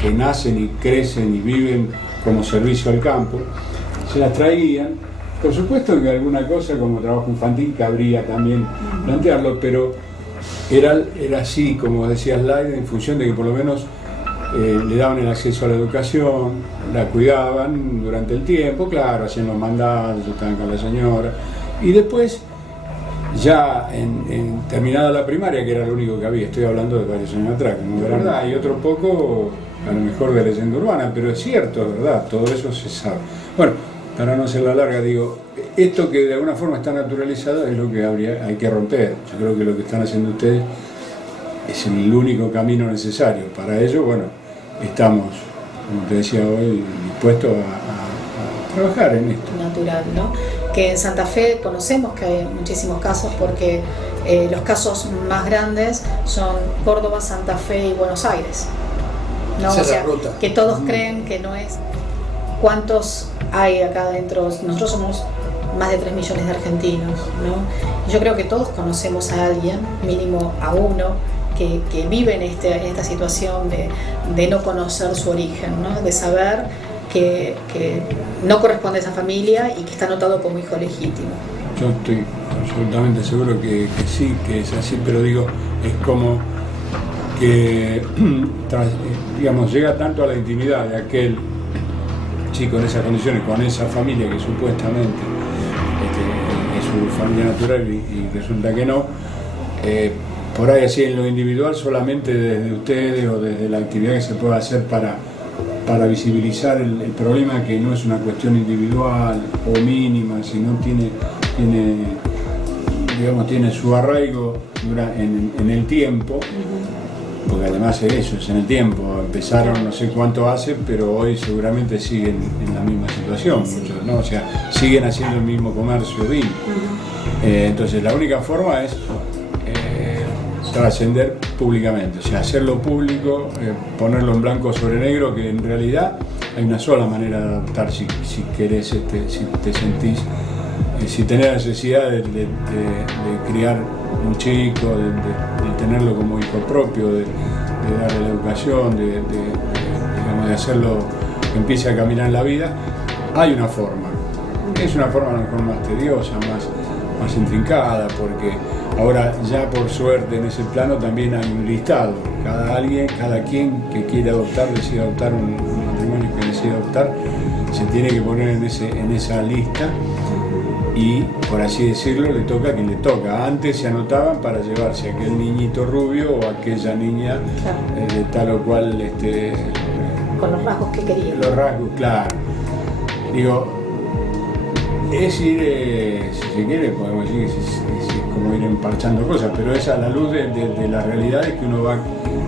que nacen y crecen y viven como servicio al campo, se las traían. Por supuesto que alguna cosa como trabajo infantil cabría también plantearlo, pero era así, como decía Slide, en función de que por lo menos le daban el acceso a la educación, la cuidaban durante el tiempo, claro, hacían los mandados, estaban con la señora, y después, ya en terminada la primaria, que era lo único que había, estoy hablando de varios años atrás, como de verdad, y otro poco, a lo mejor de leyenda urbana, pero es cierto, es verdad, todo eso se sabe. Bueno, para no hacer la larga, digo, esto que de alguna forma está naturalizado es lo que hay que romper. Yo creo que lo que están haciendo ustedes es el único camino necesario. Para ello, bueno, estamos, como te decía hoy, dispuestos a trabajar en esto. Natural, ¿no? Que en Santa Fe conocemos que hay muchísimos casos porque los casos más grandes son Córdoba, Santa Fe y Buenos Aires, ¿no? O sea, que todos creen que no es. ¿Cuántos hay acá adentro? Nosotros somos más de 3 millones de argentinos, ¿no? Yo creo que todos conocemos a alguien, mínimo a uno, que vive en esta situación de no conocer su origen, ¿no? De saber que no corresponde a esa familia y que está anotado como hijo legítimo. Yo estoy absolutamente seguro que sí, que es así, pero digo, es como que, digamos, llega tanto a la intimidad de aquel chico en esas condiciones, con esa familia que supuestamente es su familia natural y resulta que no, por ahí así en lo individual, solamente desde ustedes o desde la actividad que se puede hacer para visibilizar el problema, que no es una cuestión individual o mínima, sino tiene su arraigo en el tiempo, porque además es eso, es en el tiempo. Empezaron no sé cuánto hace, pero hoy seguramente siguen en la misma situación, muchos, ¿no? O sea, siguen haciendo el mismo comercio vil. Entonces la única forma es trascender públicamente, o sea, hacerlo público, ponerlo en blanco sobre negro, que en realidad hay una sola manera de adaptar si querés, si te sentís si tenés necesidad de criar un chico, de tenerlo como hijo propio, de darle la educación, digamos, de hacerlo que empiece a caminar en la vida, hay una forma. Es una forma a lo mejor más tediosa, más intrincada, porque ahora ya por suerte en ese plano también hay un listado. Cada quien que quiere adoptar, decide adoptar, un matrimonio que decide adoptar, se tiene que poner en esa lista y, por así decirlo, le toca a quien le toca. Antes se anotaban para llevarse a aquel niñito rubio o aquella niña, claro, de tal o cual... con los rasgos que querían. Los rasgos, claro. Digo, es ir, si se quiere, podemos decir que es como ir emparchando cosas, pero es a la luz de las realidades que uno va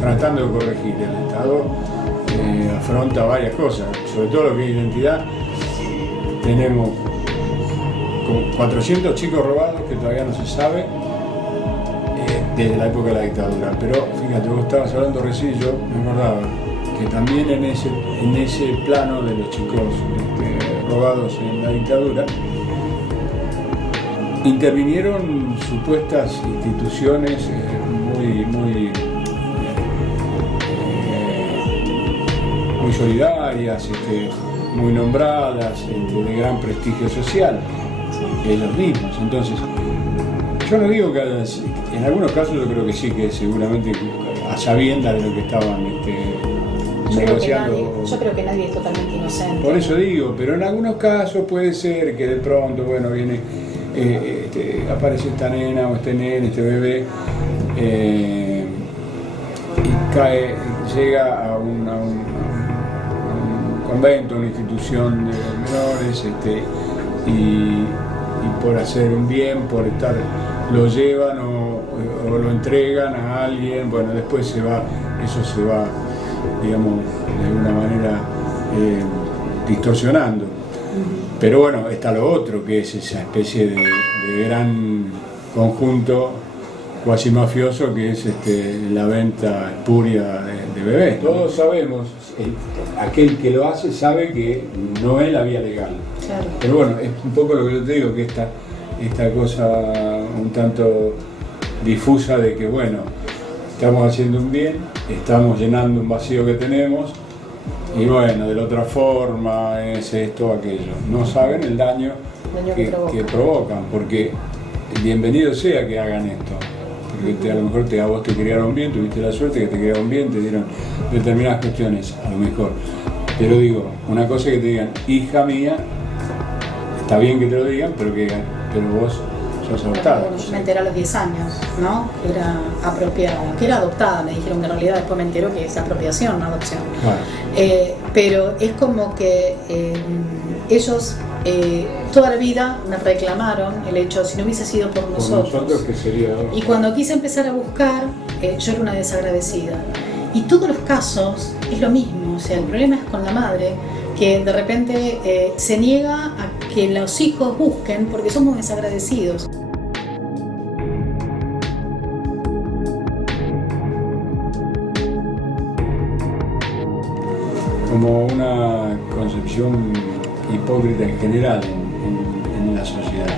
tratando de corregir. El Estado afronta varias cosas, sobre todo lo que es identidad. Tenemos como 400 chicos robados que todavía no se sabe desde la época de la dictadura. Pero fíjate, vos estabas hablando recién, yo me acordaba que también en ese plano de los chicos robados en la dictadura, intervinieron supuestas instituciones muy solidarias, muy nombradas, de gran prestigio social, los mismos. Entonces, yo no digo que en algunos casos yo creo que sí, que seguramente a sabiendas de lo que estaban negociando. Yo creo que nadie es totalmente inocente. Por eso digo, pero en algunos casos puede ser que de pronto, bueno, viene, aparece esta nena o este nene, este bebé, y llega a un convento, a una institución de menores, y por hacer un bien, por estar, lo llevan o lo entregan a alguien. Bueno, después eso se va, digamos, de alguna manera distorsionando. Pero bueno, está lo otro, que es esa especie de gran conjunto cuasi mafioso que es la venta espuria de bebés. Todos sabemos, aquel que lo hace sabe que no es la vía legal. Claro. Pero bueno, es un poco lo que yo te digo, que esta cosa un tanto difusa de que, bueno, estamos haciendo un bien, estamos llenando un vacío que tenemos, y bueno, de la otra forma es esto o aquello. No saben el daño que provocan, porque bienvenido sea que hagan esto, porque a lo mejor a vos te criaron bien, tuviste la suerte que te criaron bien, te dieron determinadas cuestiones, a lo mejor. Pero digo, una cosa es que te digan, hija mía, está bien que te lo digan, pero vos sos adoptada. Bueno, yo me enteré a los 10 años, ¿no? Que era apropiada, que era adoptada, me dijeron que en realidad después me enteró que es apropiación, no adopción. Claro. Pero es como que ellos toda la vida me reclamaron el hecho, si no hubiese sido por nosotros, que sería... Y cuando quise empezar a buscar, yo era una desagradecida. Y todos los casos es lo mismo, o sea, el problema es con la madre, que de repente se niega a que los hijos busquen porque somos desagradecidos. Como una concepción hipócrita en general en la sociedad,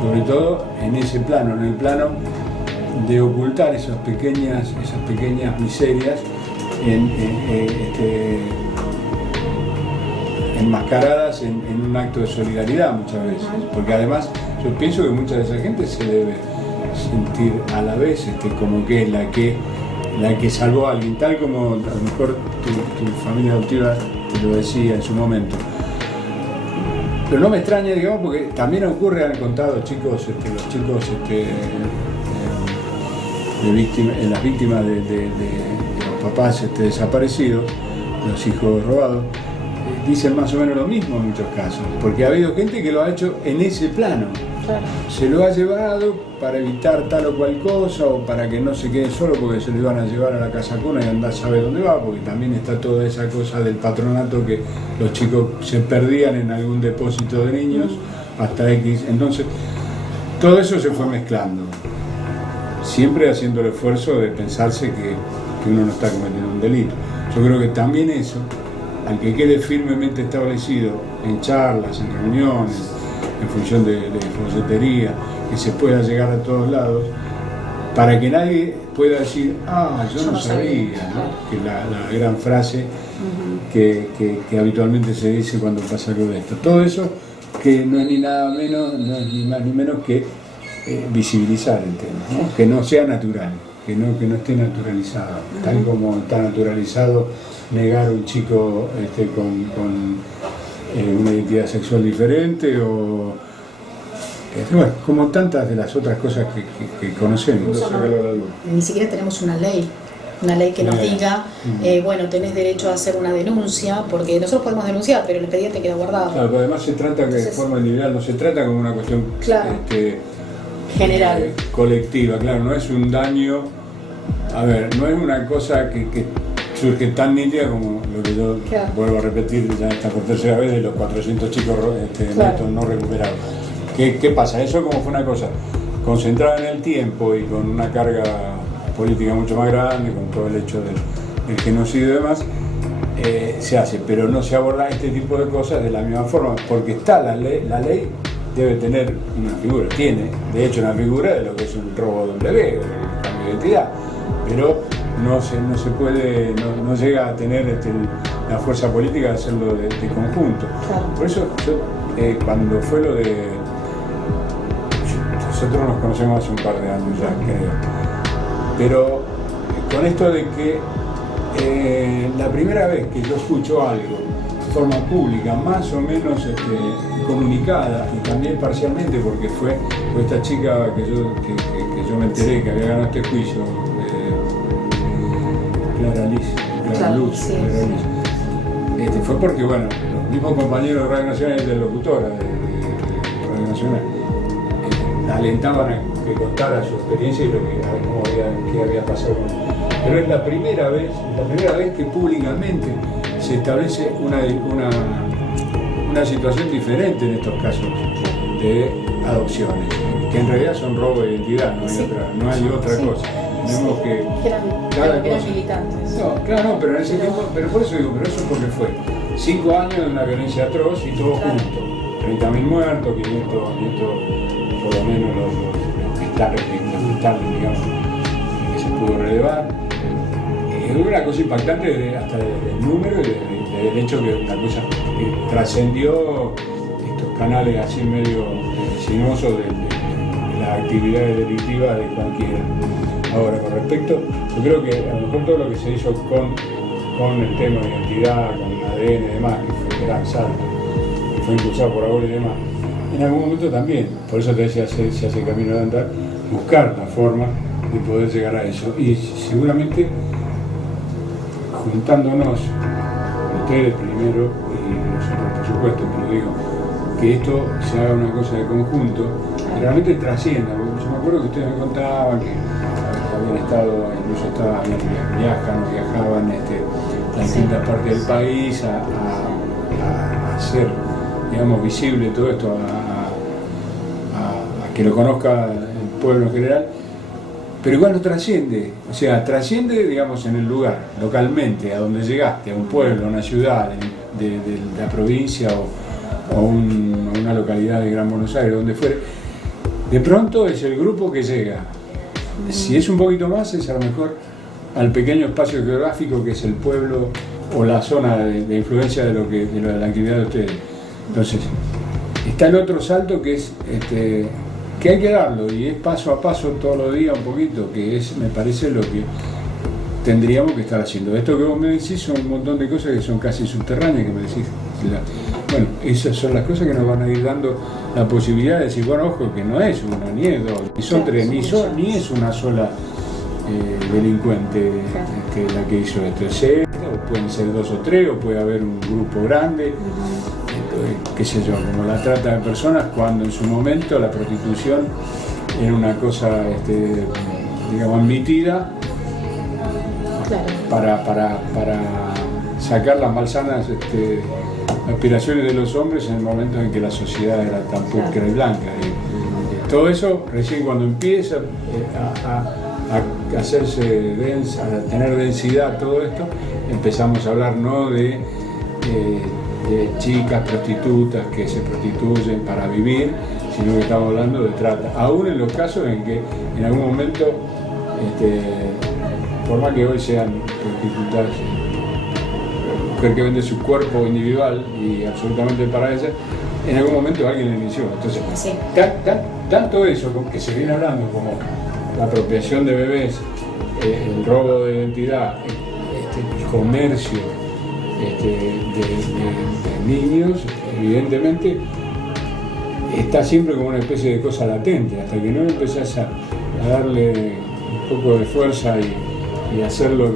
sobre todo en ese plano, en el plano de ocultar esas pequeñas miserias enmascaradas en un acto de solidaridad muchas veces, porque además yo pienso que mucha de esa gente se debe sentir a la vez como que es la que salvó a alguien, tal como a lo mejor tu familia adoptiva te lo decía en su momento. Pero no me extraña, digamos, porque también ocurre, han contado chicos, los chicos las víctimas de los papás desaparecidos, los hijos robados, dicen más o menos lo mismo en muchos casos, porque ha habido gente que lo ha hecho en ese plano. Claro. Se lo ha llevado para evitar tal o cual cosa, o para que no se quede solo porque se lo iban a llevar a la casa cuna y andar sabe dónde va, porque también está toda esa cosa del patronato que los chicos se perdían en algún depósito de niños hasta X. Entonces, todo eso se fue mezclando, siempre haciendo el esfuerzo de pensarse que uno no está cometiendo un delito. Yo creo que también eso, al que quede firmemente establecido en charlas, en reuniones, en función de folletería, que se pueda llegar a todos lados, para que nadie pueda decir, yo no sabía, ¿no? Que la gran frase que habitualmente se dice cuando pasa algo de esto. Todo eso que no es ni nada menos, no es ni más ni menos que visibilizar el tema, ¿no? Que no sea natural, que no esté naturalizado, tal como está naturalizado negar a un chico con una identidad sexual diferente o bueno, como tantas de las otras cosas que conocemos. Ni siquiera tenemos una ley que nos diga, bueno, tenés derecho a hacer una denuncia, porque nosotros podemos denunciar, pero el expediente queda guardado. Claro, pero además se trata de forma individual, no se trata como una cuestión general, colectiva, claro, no es un daño, no es una cosa que surge tan nítida como lo que yo vuelvo a repetir ya esta por tercera vez de los 400 chicos no recuperados. ¿Qué pasa? Eso como fue una cosa concentrada en el tiempo y con una carga política mucho más grande, con todo el hecho del genocidio y demás, se hace, pero no se aborda este tipo de cosas de la misma forma, porque está la ley debe tener una figura, tiene de hecho una figura de lo que es un robo W o el cambio de identidad, pero no se puede, no llega a tener la fuerza política de hacerlo de conjunto. Claro. Por eso yo, cuando fue lo de... Nosotros nos conocemos hace un par de años ya, creo. Pero con esto de que la primera vez que yo escucho algo de forma pública, más o menos comunicada, y también parcialmente porque fue esta chica que yo me enteré que había ganado este juicio, Clara Luz, fue porque, bueno, los mismos compañeros de Radio Nacional y de locutora de Radio Nacional alentaban a que contara su experiencia y qué había pasado. Pero es la primera vez que públicamente se establece una situación diferente en estos casos de adopciones, que en realidad son robo de identidad, no hay otra cosa. Tenemos que eran militantes. No, claro, no, pero en ese tiempo, pero por eso digo, pero eso porque fue 5 años de una violencia atroz y todo junto. 30.000 muertos, 500 por lo menos los hospitales, digamos, que se pudo relevar. Es una cosa impactante hasta del número y del hecho que una cosa que trascendió estos canales así medio sinuosos de las actividades delictivas de cualquiera. Ahora, con respecto, yo creo que a lo mejor todo lo que se hizo con el tema de identidad, con ADN y demás, que fue un gran salto, que fue impulsado por ahora y demás, en algún momento también, por eso te decía, se hace camino de andar, buscar la forma de poder llegar a eso. Y seguramente juntándonos, ustedes primero y nosotros por supuesto, pero digo, que esto se haga una cosa de conjunto, que realmente trascienda. Yo me acuerdo que ustedes me contaban que habían estado, incluso viajaban a distintas partes del país a hacer, digamos, visible todo esto, a que lo conozca el pueblo en general, pero igual no trasciende, o sea, trasciende, digamos, en el lugar, localmente, a donde llegaste, a un pueblo, a una ciudad de la provincia o una localidad de Gran Buenos Aires, donde fuere, de pronto es el grupo que llega. Si es un poquito más, es a lo mejor al pequeño espacio geográfico que es el pueblo o la zona de influencia de la actividad de ustedes. Entonces, está el otro salto que es que hay que darlo, y es paso a paso todos los días un poquito, que es, me parece, lo que tendríamos que estar haciendo. Esto que vos me decís son un montón de cosas que son casi subterráneas, que me decís. Bueno, esas son las cosas que nos van a ir dando la posibilidad de decir, bueno, ojo, que no es uno, ni es dos, ni son tres, ni es una sola delincuente la que hizo esto. O pueden ser 2 o 3, o puede haber un grupo grande, qué sé yo, como la trata de personas, cuando en su momento la prostitución era una cosa, digamos, admitida para sacar las malsanas aspiraciones de los hombres en el momento en que la sociedad era tan pulcra y blanca. Y todo eso, recién cuando empieza a hacerse densa, a tener densidad todo esto, empezamos a hablar no de chicas prostitutas que se prostituyen para vivir, sino que estamos hablando de trata. Aún en los casos en que en algún momento, por más que hoy sean prostitutas, mujer que vende su cuerpo individual y absolutamente para ella, en algún momento alguien la inició. Entonces, sí. Tanto eso que se viene hablando como la apropiación de bebés, el robo de identidad, el comercio de niños, evidentemente está siempre como una especie de cosa latente, hasta que no empezás a darle un poco de fuerza y hacerlo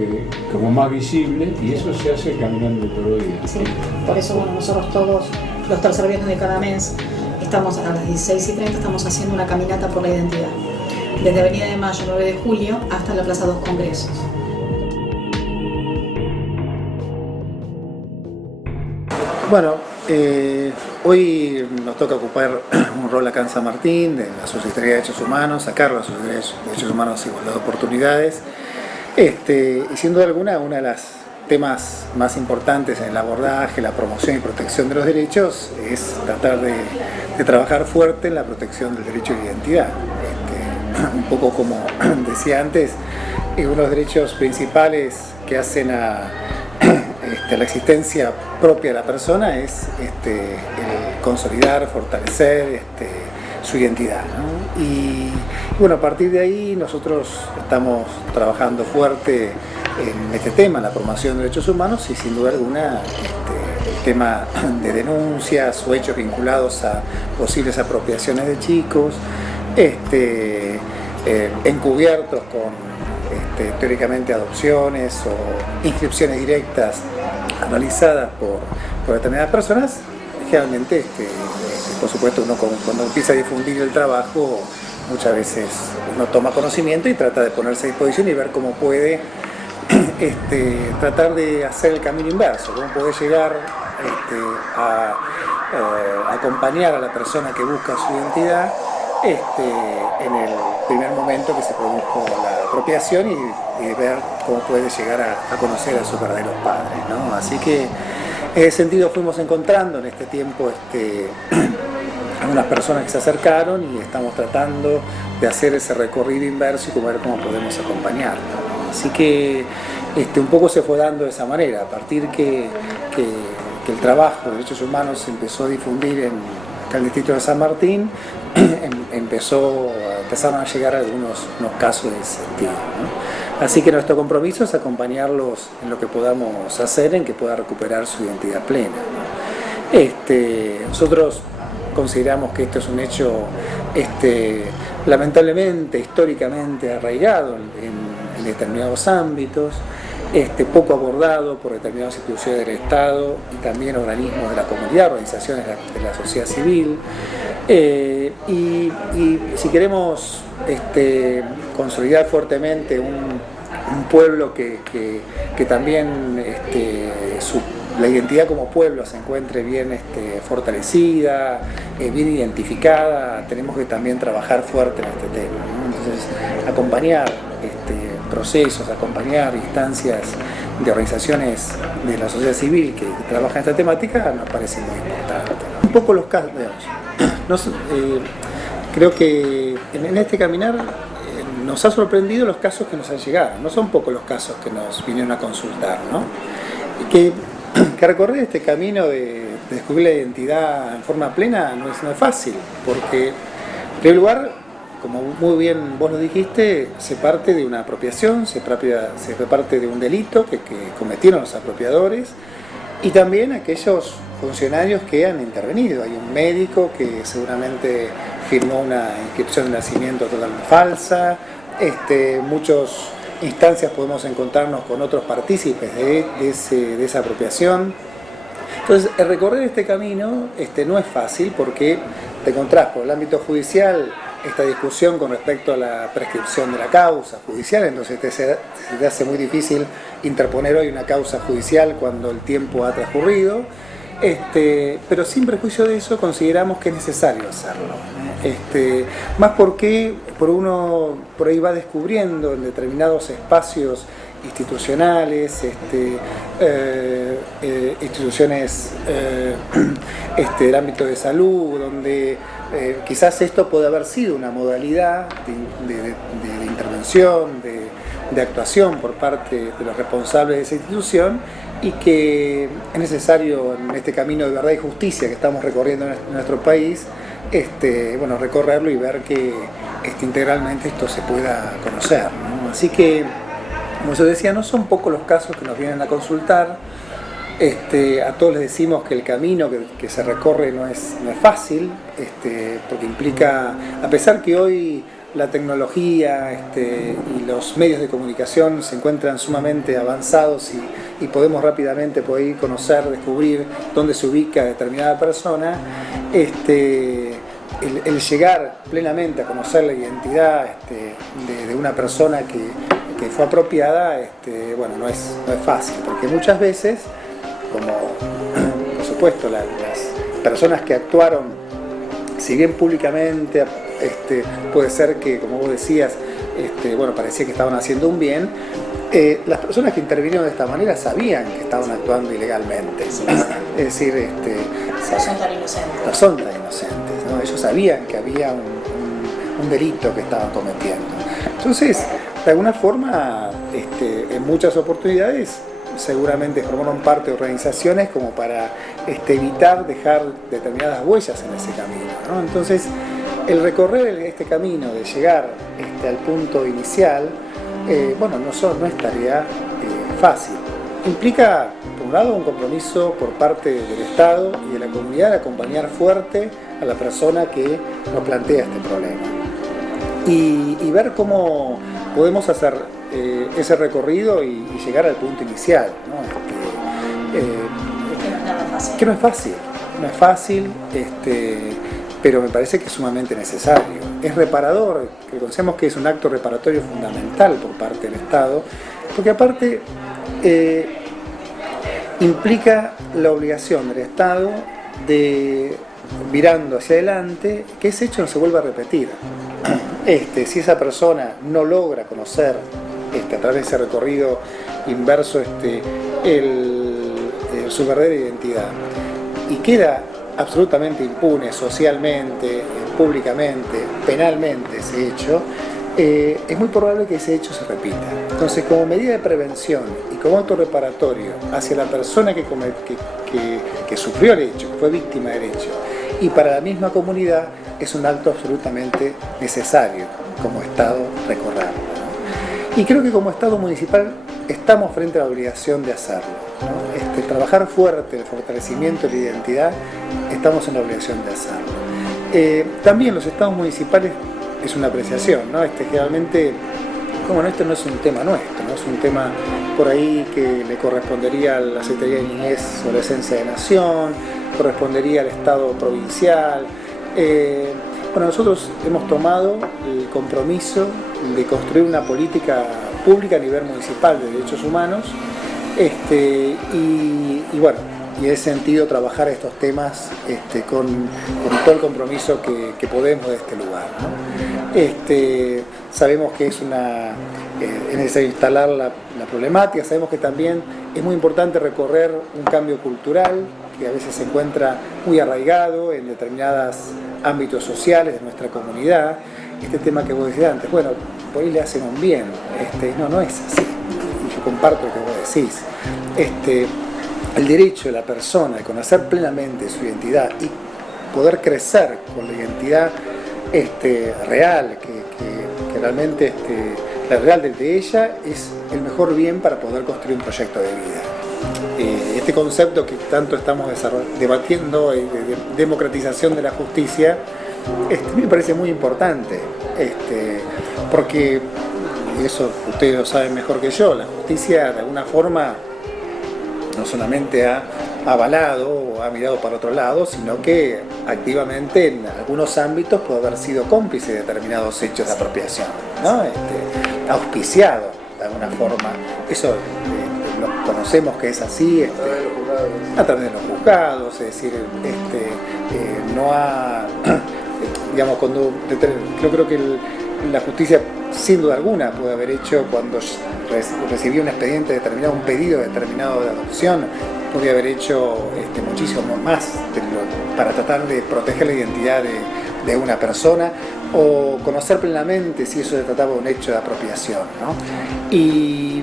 como más visible, y eso se hace caminando todos los días. Sí, por eso bueno, nosotros todos los tercer viernes de cada mes estamos a las 16:30 estamos haciendo una caminata por la identidad, desde Avenida de Mayo 9 de Julio hasta la Plaza 2 Congresos. Bueno, hoy nos toca ocupar un rol acá en San Martín, de la Subsecretaría de Derechos Humanos, sacar la Subsecretaría de Derechos Humanos e Igualdad de Oportunidades. Y sin duda alguna, uno de los temas más importantes en el abordaje, la promoción y protección de los derechos es tratar de trabajar fuerte en la protección del derecho a la identidad. Un poco como decía antes, uno de los derechos principales que hacen a la existencia propia de la persona es el consolidar, fortalecer su identidad, ¿no? Y bueno, a partir de ahí nosotros estamos trabajando fuerte en este tema, la promoción de derechos humanos, y sin duda alguna el tema de denuncias o hechos vinculados a posibles apropiaciones de chicos, encubiertos con teóricamente adopciones o inscripciones directas realizadas por determinadas personas. Generalmente, por supuesto, uno cuando empieza a difundir el trabajo, muchas veces uno toma conocimiento y trata de ponerse a disposición y ver cómo puede tratar de hacer el camino inverso, cómo puede llegar a acompañar a la persona que busca su identidad en el primer momento que se produjo la apropiación y ver cómo puede llegar a conocer a sus verdaderos padres, ¿no? Así que en ese sentido fuimos encontrando en este tiempo algunas personas que se acercaron y estamos tratando de hacer ese recorrido inverso y ver cómo podemos acompañarlo, ¿no? Así que un poco se fue dando de esa manera, a partir que el trabajo de derechos humanos se empezó a difundir en el distrito de San Martín, empezaron a llegar algunos casos de ese sentido, ¿no? Así que nuestro compromiso es acompañarlos en lo que podamos hacer, en que pueda recuperar su identidad plena, ¿no? Nosotros consideramos que esto es un hecho lamentablemente, históricamente arraigado en determinados ámbitos, poco abordado por determinadas instituciones del Estado y también organismos de la comunidad, organizaciones de la sociedad civil. Y si queremos consolidar fuertemente un pueblo que también la identidad como pueblo se encuentre bien fortalecida, bien identificada, tenemos que también trabajar fuerte en este tema, ¿no? Entonces, acompañar procesos, acompañar instancias de organizaciones de la sociedad civil que trabajan esta temática nos parece muy importante. Un poco los casos, creo que en este caminar nos ha sorprendido los casos que nos han llegado, no son pocos los casos que nos vinieron a consultar, ¿no? Que recorrer este camino de descubrir la identidad en forma plena no es fácil, porque en primer lugar, como muy bien vos lo dijiste, se parte de una apropiación, se parte de un delito que cometieron los apropiadores y también aquellos funcionarios que han intervenido. Hay un médico que seguramente firmó una inscripción de nacimiento totalmente falsa, muchas instancias podemos encontrarnos con otros partícipes de esa apropiación. Entonces, el recorrer este camino no es fácil porque te encontrás por el ámbito judicial esta discusión con respecto a la prescripción de la causa judicial, entonces se te hace muy difícil interponer hoy una causa judicial cuando el tiempo ha transcurrido, pero sin prejuicio de eso consideramos que es necesario hacerlo. Más porque uno por ahí va descubriendo en determinados espacios institucionales, instituciones del ámbito de salud, donde quizás esto puede haber sido una modalidad de intervención, de actuación por parte de los responsables de esa institución, y que es necesario en este camino de verdad y justicia que estamos recorriendo en nuestro país, recorrerlo y ver que integralmente esto se pueda conocer, ¿no? Así que, como yo decía, no son pocos los casos que nos vienen a consultar. A todos les decimos que el camino que se recorre no es fácil, porque implica, a pesar que hoy la tecnología y los medios de comunicación se encuentran sumamente avanzados y podemos rápidamente poder conocer, descubrir dónde se ubica determinada persona, el llegar plenamente a conocer la identidad de una persona que fue apropiada, no es fácil, porque muchas veces, como por supuesto las personas que actuaron, si bien públicamente, puede ser que, como vos decías, parecía que estaban haciendo un bien, las personas que intervinieron de esta manera sabían que estaban actuando ilegalmente. Es decir, no son tan inocentes. No son tan inocentes, ¿no? Ellos sabían que había un delito que estaban cometiendo. Entonces, de alguna forma, en muchas oportunidades, seguramente formaron parte de organizaciones como para evitar dejar determinadas huellas en ese camino, ¿no? Entonces, el recorrer este camino de llegar al punto inicial, no es tarea fácil. Implica, por un lado, un compromiso por parte del Estado y de la comunidad de acompañar fuerte a la persona que nos plantea este problema. Y ver cómo podemos hacer ese recorrido y llegar al punto inicial, ¿no? Que no es fácil. No es fácil, pero me parece que es sumamente necesario. Es reparador, reconocemos que es un acto reparatorio fundamental por parte del Estado, porque aparte implica la obligación del Estado de, mirando hacia adelante, que ese hecho no se vuelva a repetir. Si esa persona no logra conocer a través de ese recorrido inverso su verdadera identidad y queda absolutamente impune socialmente, públicamente, penalmente ese hecho, es muy probable que ese hecho se repita. Entonces, como medida de prevención y como acto reparatorio hacia la persona que sufrió el hecho, que fue víctima del hecho, y para la misma comunidad, es un acto absolutamente necesario como Estado recorrerlo, ¿no? Y creo que como Estado municipal estamos frente a la obligación de hacerlo, ¿no? Trabajar fuerte el fortalecimiento de la identidad, estamos en la obligación de hacerlo. También los estados municipales es una apreciación, ¿no? Generalmente, esto no es un tema nuestro, ¿no? Es un tema por ahí que le correspondería a la Secretaría de Niñez y Adolescencia de Nación, correspondería al Estado provincial. Nosotros hemos tomado el compromiso de construir una política pública a nivel municipal de derechos humanos, y en ese sentido trabajar estos temas con todo el compromiso que podemos de este lugar, ¿no? Sabemos que es necesario instalar la problemática, sabemos que también es muy importante recorrer un cambio cultural que a veces se encuentra muy arraigado en determinados ámbitos sociales de nuestra comunidad. Este tema que vos decías antes, por ahí le hacen un bien, no es así, y yo comparto lo que vos decís. El derecho de la persona de conocer plenamente su identidad y poder crecer con la identidad real, que realmente la real de ella, es el mejor bien para poder construir un proyecto de vida. Este concepto que tanto estamos debatiendo de democratización de la justicia, me parece muy importante, porque, y eso ustedes lo saben mejor que yo, la justicia de alguna forma no solamente ha avalado o ha mirado para otro lado, sino que activamente en algunos ámbitos puede haber sido cómplice de determinados hechos de apropiación, ¿no? Auspiciado de alguna forma. Eso lo conocemos que es así, a través de los juzgados, es decir, no ha, digamos, yo creo que la justicia sin duda alguna puede haber hecho cuando recibió un expediente determinado, un pedido determinado de adopción, podría haber hecho muchísimo más para tratar de proteger la identidad de una persona o conocer plenamente si eso se trataba de un hecho de apropiación, ¿no? Y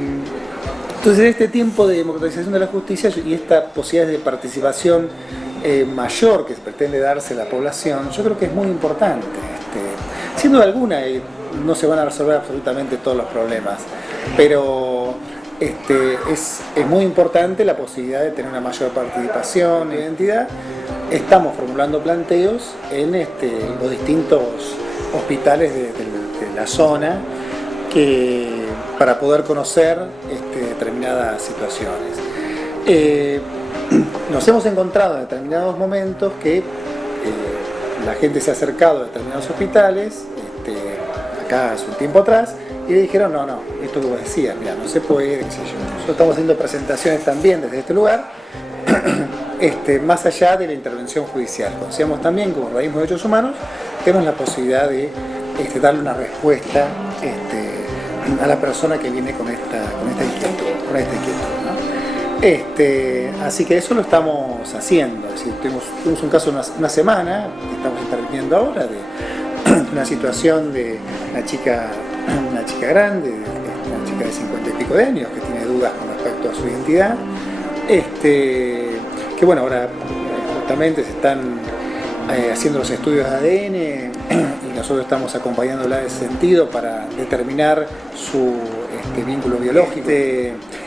entonces este tiempo de democratización de la justicia y esta posibilidad de participación mayor que se pretende darse a la población, yo creo que es muy importante. Sin duda alguna no se van a resolver absolutamente todos los problemas, pero es muy importante la posibilidad de tener una mayor participación e identidad. Estamos formulando planteos en los distintos hospitales de la zona para poder conocer determinadas situaciones. Nos hemos encontrado en determinados momentos que la gente se ha acercado a determinados hospitales, acá hace un tiempo atrás, y le dijeron, no, esto que vos decías, mira, no se puede, qué sé yo. Nosotros estamos haciendo presentaciones también desde este lugar, más allá de la intervención judicial. Consideramos también, como organismo de derechos humanos, tenemos la posibilidad de darle una respuesta a la persona que viene con esta inquietud, ¿no? Así que eso lo estamos haciendo. Es decir, tuvimos un caso una semana, que estamos interviniendo ahora, de una situación de una chica grande, una chica de 50 y pico de años, que tiene dudas con respecto a su identidad, que bueno, ahora justamente se están haciendo los estudios de ADN y nosotros estamos acompañándola en ese sentido para determinar su vínculo biológico.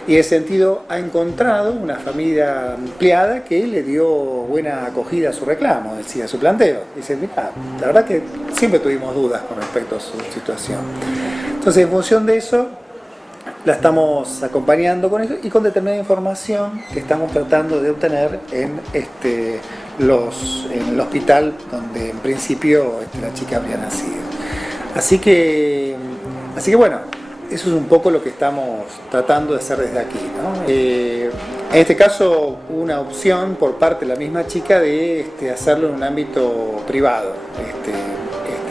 Y en ese sentido ha encontrado una familia ampliada que le dio buena acogida a su reclamo, decía, a su planteo. Dice, mira, la verdad que siempre tuvimos dudas con respecto a su situación. Entonces, en función de eso, la estamos acompañando con eso y con determinada información que estamos tratando de obtener en el hospital donde en principio la chica habría nacido. Así que bueno, eso es un poco lo que estamos tratando de hacer desde aquí, ¿no? En este caso hubo una opción por parte de la misma chica de hacerlo en un ámbito privado,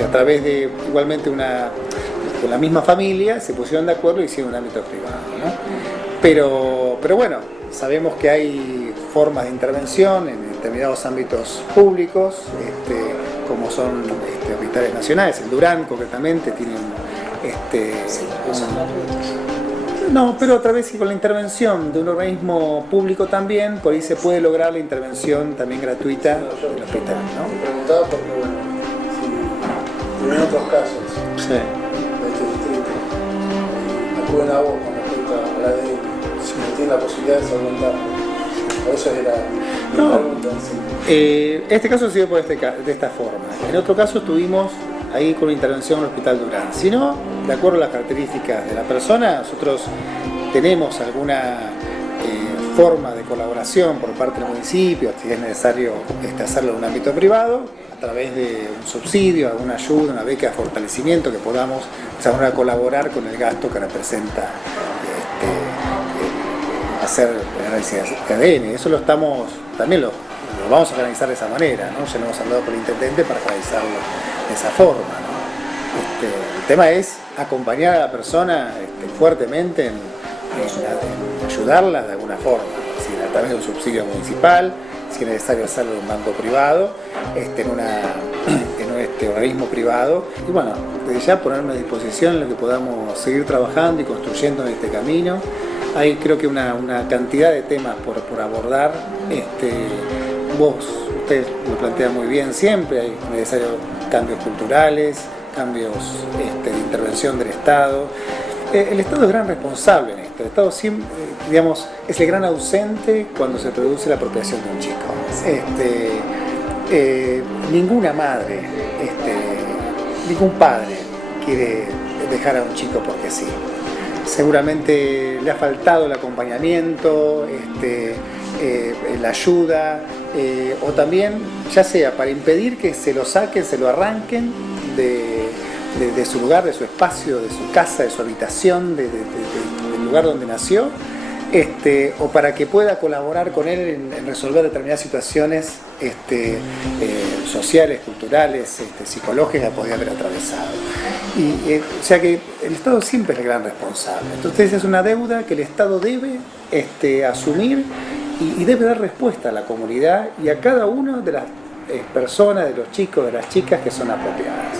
a través de igualmente con la misma familia se pusieron de acuerdo y hicieron un ámbito privado, ¿no? Pero bueno, sabemos que hay formas de intervención en determinados ámbitos públicos, como son hospitales nacionales. El Durán concretamente tiene no, pero a través y con la intervención de un organismo público también, por ahí se puede lograr la intervención también gratuita del hospital, ¿no? Me preguntaba porque, bueno, si en otros casos sí, de este distrito acuden a vos con respecto a la ADN, si no tienen la posibilidad de solventarlo. Por eso era mi pregunta. Sí. Este caso se dio de esta forma. En otro caso estuvimos ahí con la intervención en el Hospital Durán. Si no, de acuerdo a las características de la persona, nosotros tenemos alguna forma de colaboración por parte del municipio, si es necesario hacerlo en un ámbito privado, a través de un subsidio, alguna ayuda, una beca de fortalecimiento que podamos de esa manera colaborar con el gasto que representa hacer el análisis de ADN. Eso también lo vamos a organizar de esa manera, ¿no? Ya lo hemos hablado con el intendente para organizarlo de esa forma, ¿no? El tema es acompañar a la persona fuertemente en ayudarla de alguna forma, es decir, a través de un subsidio municipal, si es necesario hacerlo en un banco privado, en un organismo privado, y bueno, desde ya ponerme a disposición en lo que podamos seguir trabajando y construyendo en este camino. Hay creo que una cantidad de temas por abordar. Usted lo plantea muy bien siempre, hay necesarios cambios culturales, cambios de intervención del Estado. El Estado es gran responsable en esto. El Estado siempre, digamos, es el gran ausente cuando se produce la apropiación de un chico. Ninguna madre, ningún padre quiere dejar a un chico porque sí. Seguramente le ha faltado el acompañamiento, la ayuda, o también, ya sea para impedir que se lo saquen, se lo arranquen de su lugar, de su espacio, de su casa, de su habitación, del lugar donde nació, o para que pueda colaborar con él en resolver determinadas situaciones sociales, culturales, psicológicas que podía haber atravesado. O sea que el Estado siempre es el gran responsable. Entonces es una deuda que el Estado debe asumir y debe dar respuesta a la comunidad y a cada una de las personas, de los chicos, de las chicas que son apropiadas.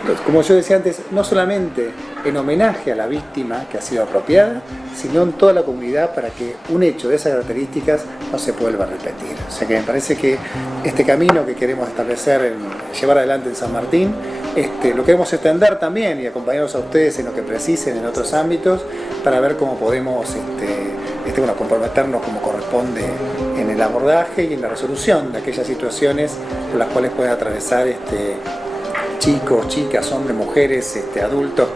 Entonces, como yo decía antes, no solamente en homenaje a la víctima que ha sido apropiada, sino en toda la comunidad para que un hecho de esas características no se vuelva a repetir. O sea que me parece que este camino que queremos establecer, llevar adelante en San Martín, lo queremos extender también y acompañarlos a ustedes en lo que precisen en otros ámbitos para ver cómo podemos comprometernos como corresponde en el abordaje y en la resolución de aquellas situaciones por las cuales pueden atravesar chicos, chicas, hombres, mujeres, adultos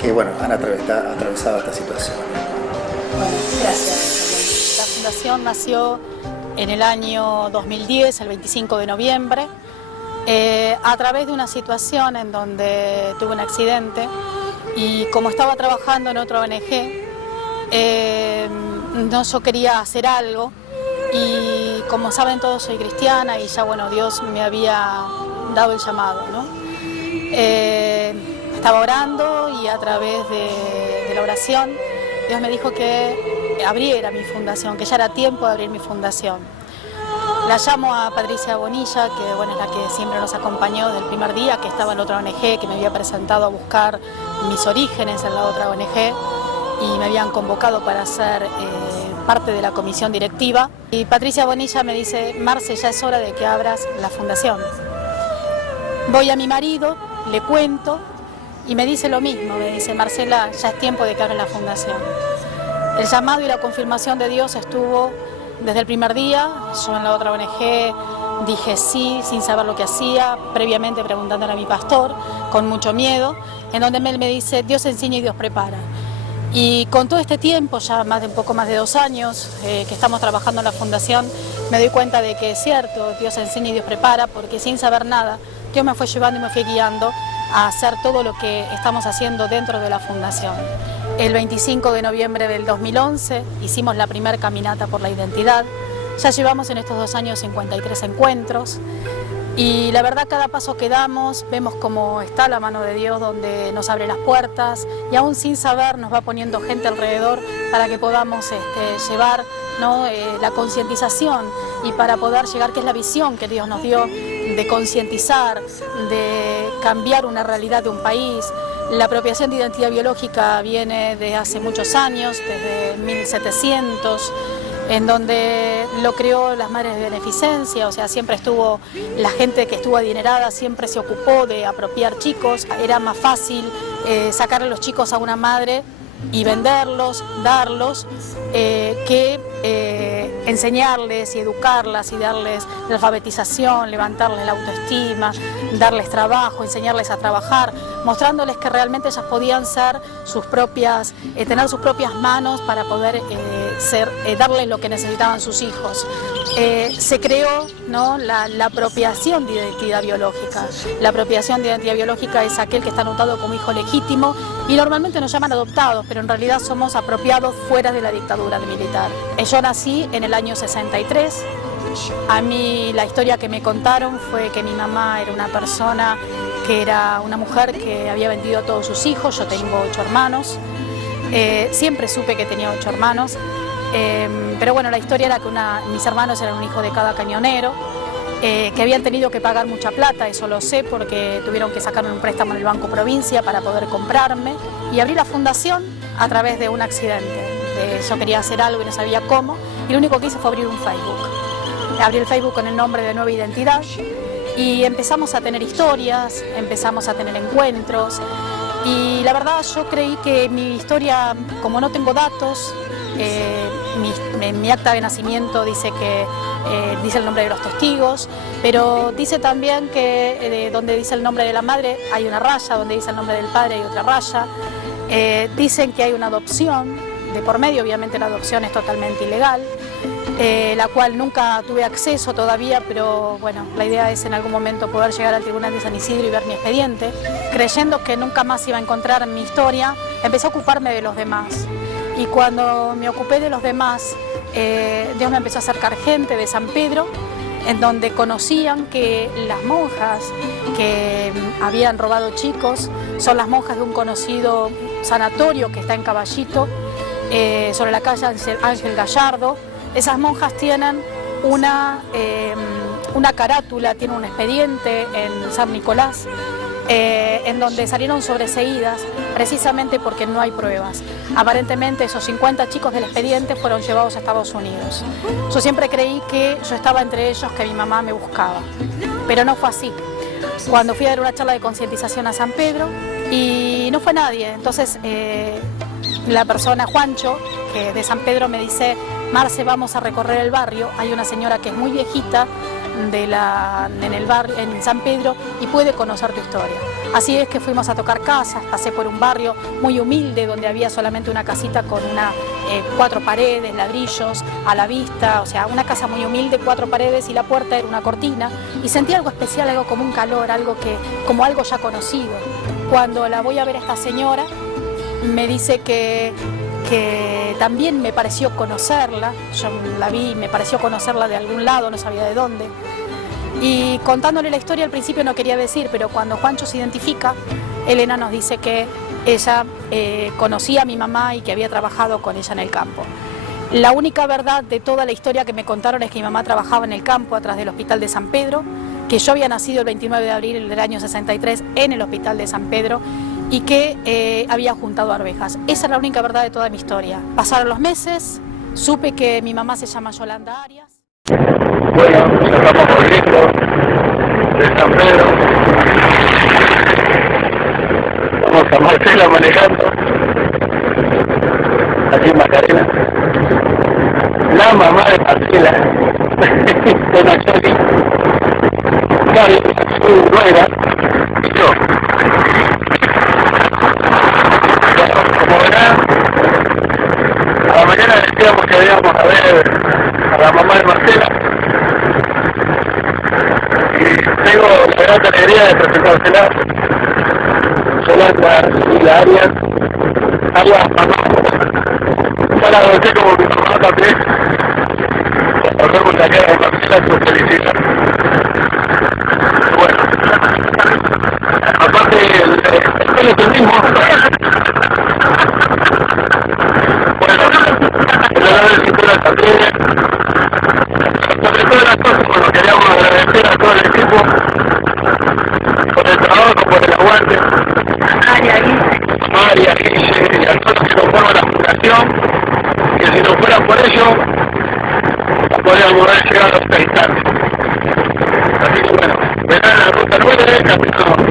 que bueno, han atravesado esta situación. Bueno, gracias. La fundación nació en el año 2010, el 25 de noviembre, a través de una situación en donde tuve un accidente y como estaba trabajando en otra ONG, yo quería hacer algo y como saben todos soy cristiana y ya bueno, Dios me había dado el llamado, ¿no? Estaba orando y a través de la oración Dios me dijo que abriera mi fundación, que ya era tiempo de abrir mi fundación. La llamo a Patricia Bonilla, que bueno, es la que siempre nos acompañó desde el primer día, que estaba en la otra ONG, que me había presentado a buscar mis orígenes en la otra ONG y me habían convocado para ser parte de la comisión directiva. Y Patricia Bonilla me dice, Marce, ya es hora de que abras la fundación. Voy a mi marido, le cuento y me dice lo mismo, me dice, Marcela, ya es tiempo de que abras la fundación. El llamado y la confirmación de Dios estuvo desde el primer día. Yo en la otra ONG dije sí, sin saber lo que hacía, previamente preguntándole a mi pastor, con mucho miedo, en donde él me dice, Dios enseña y Dios prepara. Y con todo este tiempo, ya un poco más de 2 años que estamos trabajando en la fundación, me doy cuenta de que es cierto, Dios enseña y Dios prepara, porque sin saber nada, Dios me fue llevando y me fue guiando a hacer todo lo que estamos haciendo dentro de la fundación. El 25 de noviembre del 2011 hicimos la primera caminata por la identidad. Ya llevamos en estos 2 años 53 encuentros y la verdad cada paso que damos vemos cómo está la mano de Dios donde nos abre las puertas y aún sin saber nos va poniendo gente alrededor para que podamos llevar, ¿no? La concientización y para poder llegar, que es la visión que Dios nos dio, de concientizar, de cambiar una realidad de un país. La apropiación de identidad biológica viene de hace muchos años, desde 1700, en donde lo creó las Madres de Beneficencia, o sea, siempre estuvo, la gente que estuvo adinerada siempre se ocupó de apropiar chicos. Era más fácil sacar a los chicos a una madre y venderlos, darlos, que enseñarles y educarlas y darles la alfabetización, levantarles la autoestima, darles trabajo, enseñarles a trabajar, mostrándoles que realmente ellas podían ser sus propias, tener sus propias manos para poder darles lo que necesitaban sus hijos. Se creó, ¿no?, la apropiación de identidad biológica. La apropiación de identidad biológica es aquel que está anotado como hijo legítimo y normalmente nos llaman adoptados, pero en realidad somos apropiados fuera de la dictadura militar. Yo nací en el año 63. A mí la historia que me contaron fue que mi mamá era una persona que era una mujer que había vendido a todos sus hijos. Yo tengo 8 hermanos. Siempre supe que tenía 8 hermanos. Pero bueno, la historia era que mis hermanos eran un hijo de cada camionero, que habían tenido que pagar mucha plata, eso lo sé porque tuvieron que sacar un préstamo en el Banco Provincia para poder comprarme y abrí la fundación a través de un accidente. Yo quería hacer algo y no sabía cómo y lo único que hice fue abrir un Facebook. Abrí el Facebook con el nombre de Nueva Identidad y empezamos a tener historias, empezamos a tener encuentros y la verdad yo creí que mi historia, como no tengo datos, mi acta de nacimiento dice dice el nombre de los testigos, pero dice también que donde dice el nombre de la madre hay una raya, donde dice el nombre del padre hay otra raya. Dicen que hay una adopción de por medio, obviamente la adopción es totalmente ilegal, la cual nunca tuve acceso todavía, pero bueno, la idea es en algún momento poder llegar al Tribunal de San Isidro y ver mi expediente. Creyendo que nunca más iba a encontrar mi historia, empecé a ocuparme de los demás. Y cuando me ocupé de los demás, Dios me empezó a acercar gente de San Pedro, en donde conocían que las monjas que habían robado chicos son las monjas de un conocido sanatorio que está en Caballito, sobre la calle Ángel Gallardo. Esas monjas tienen una carátula, tienen un expediente en San Nicolás, en donde salieron sobreseídas precisamente porque no hay pruebas. Aparentemente esos 50 chicos del expediente fueron llevados a Estados Unidos. Yo siempre creí que yo estaba entre ellos, que mi mamá me buscaba, pero no fue así. Cuando fui a dar una charla de concientización a San Pedro y no fue nadie, entonces la persona Juancho, que de San Pedro, me dice: Marce, vamos a recorrer el barrio, hay una señora que es muy viejita en el barrio, en San Pedro, y puede conocer tu historia. Así es que fuimos a tocar casas, pasé por un barrio muy humilde donde había solamente una casita con 4 paredes, ladrillos a la vista, o sea, una casa muy humilde, 4 paredes y la puerta era una cortina, y sentí algo especial, algo como un calor, como algo ya conocido. Cuando la voy a ver a esta señora, me dice que también me pareció conocerla, yo la vi, me pareció conocerla de algún lado, no sabía de dónde. Y contándole la historia al principio no quería decir, pero cuando Juancho se identifica, Elena nos dice que ella conocía a mi mamá y que había trabajado con ella en el campo. La única verdad de toda la historia que me contaron es que mi mamá trabajaba en el campo atrás del Hospital de San Pedro, que yo había nacido el 29 de abril del año 63 en el Hospital de San Pedro, y que había juntado arvejas. Esa es la única verdad de toda mi historia. Pasaron los meses, supe que mi mamá se llama Yolanda Arias. Bueno, estamos volviendo de San Pedro. Vamos a Marcela manejando, aquí en Macarena. La mamá de Marcela, de Nacholi, Cari, su nuera, y yo. Como verán, a la mañana decíamos que íbamos a ver a la mamá de Marcela, y tengo la gran alegría de presentársela. Yolanda Arias, mamá, ya la adopté como mi mamá también. Nos vemos acá en Marcela, pues felicita. Bueno, aparte el es el mismo. También, sobre todas las cosas, bueno, queríamos agradecer a todo el equipo por el trabajo, por el aguante, María, Guille, y a todos los que conforman la fundación, que si no fuera por ello, no podríamos haber llegado a esta instancia. Así que bueno, verán la ruta 9, capítulo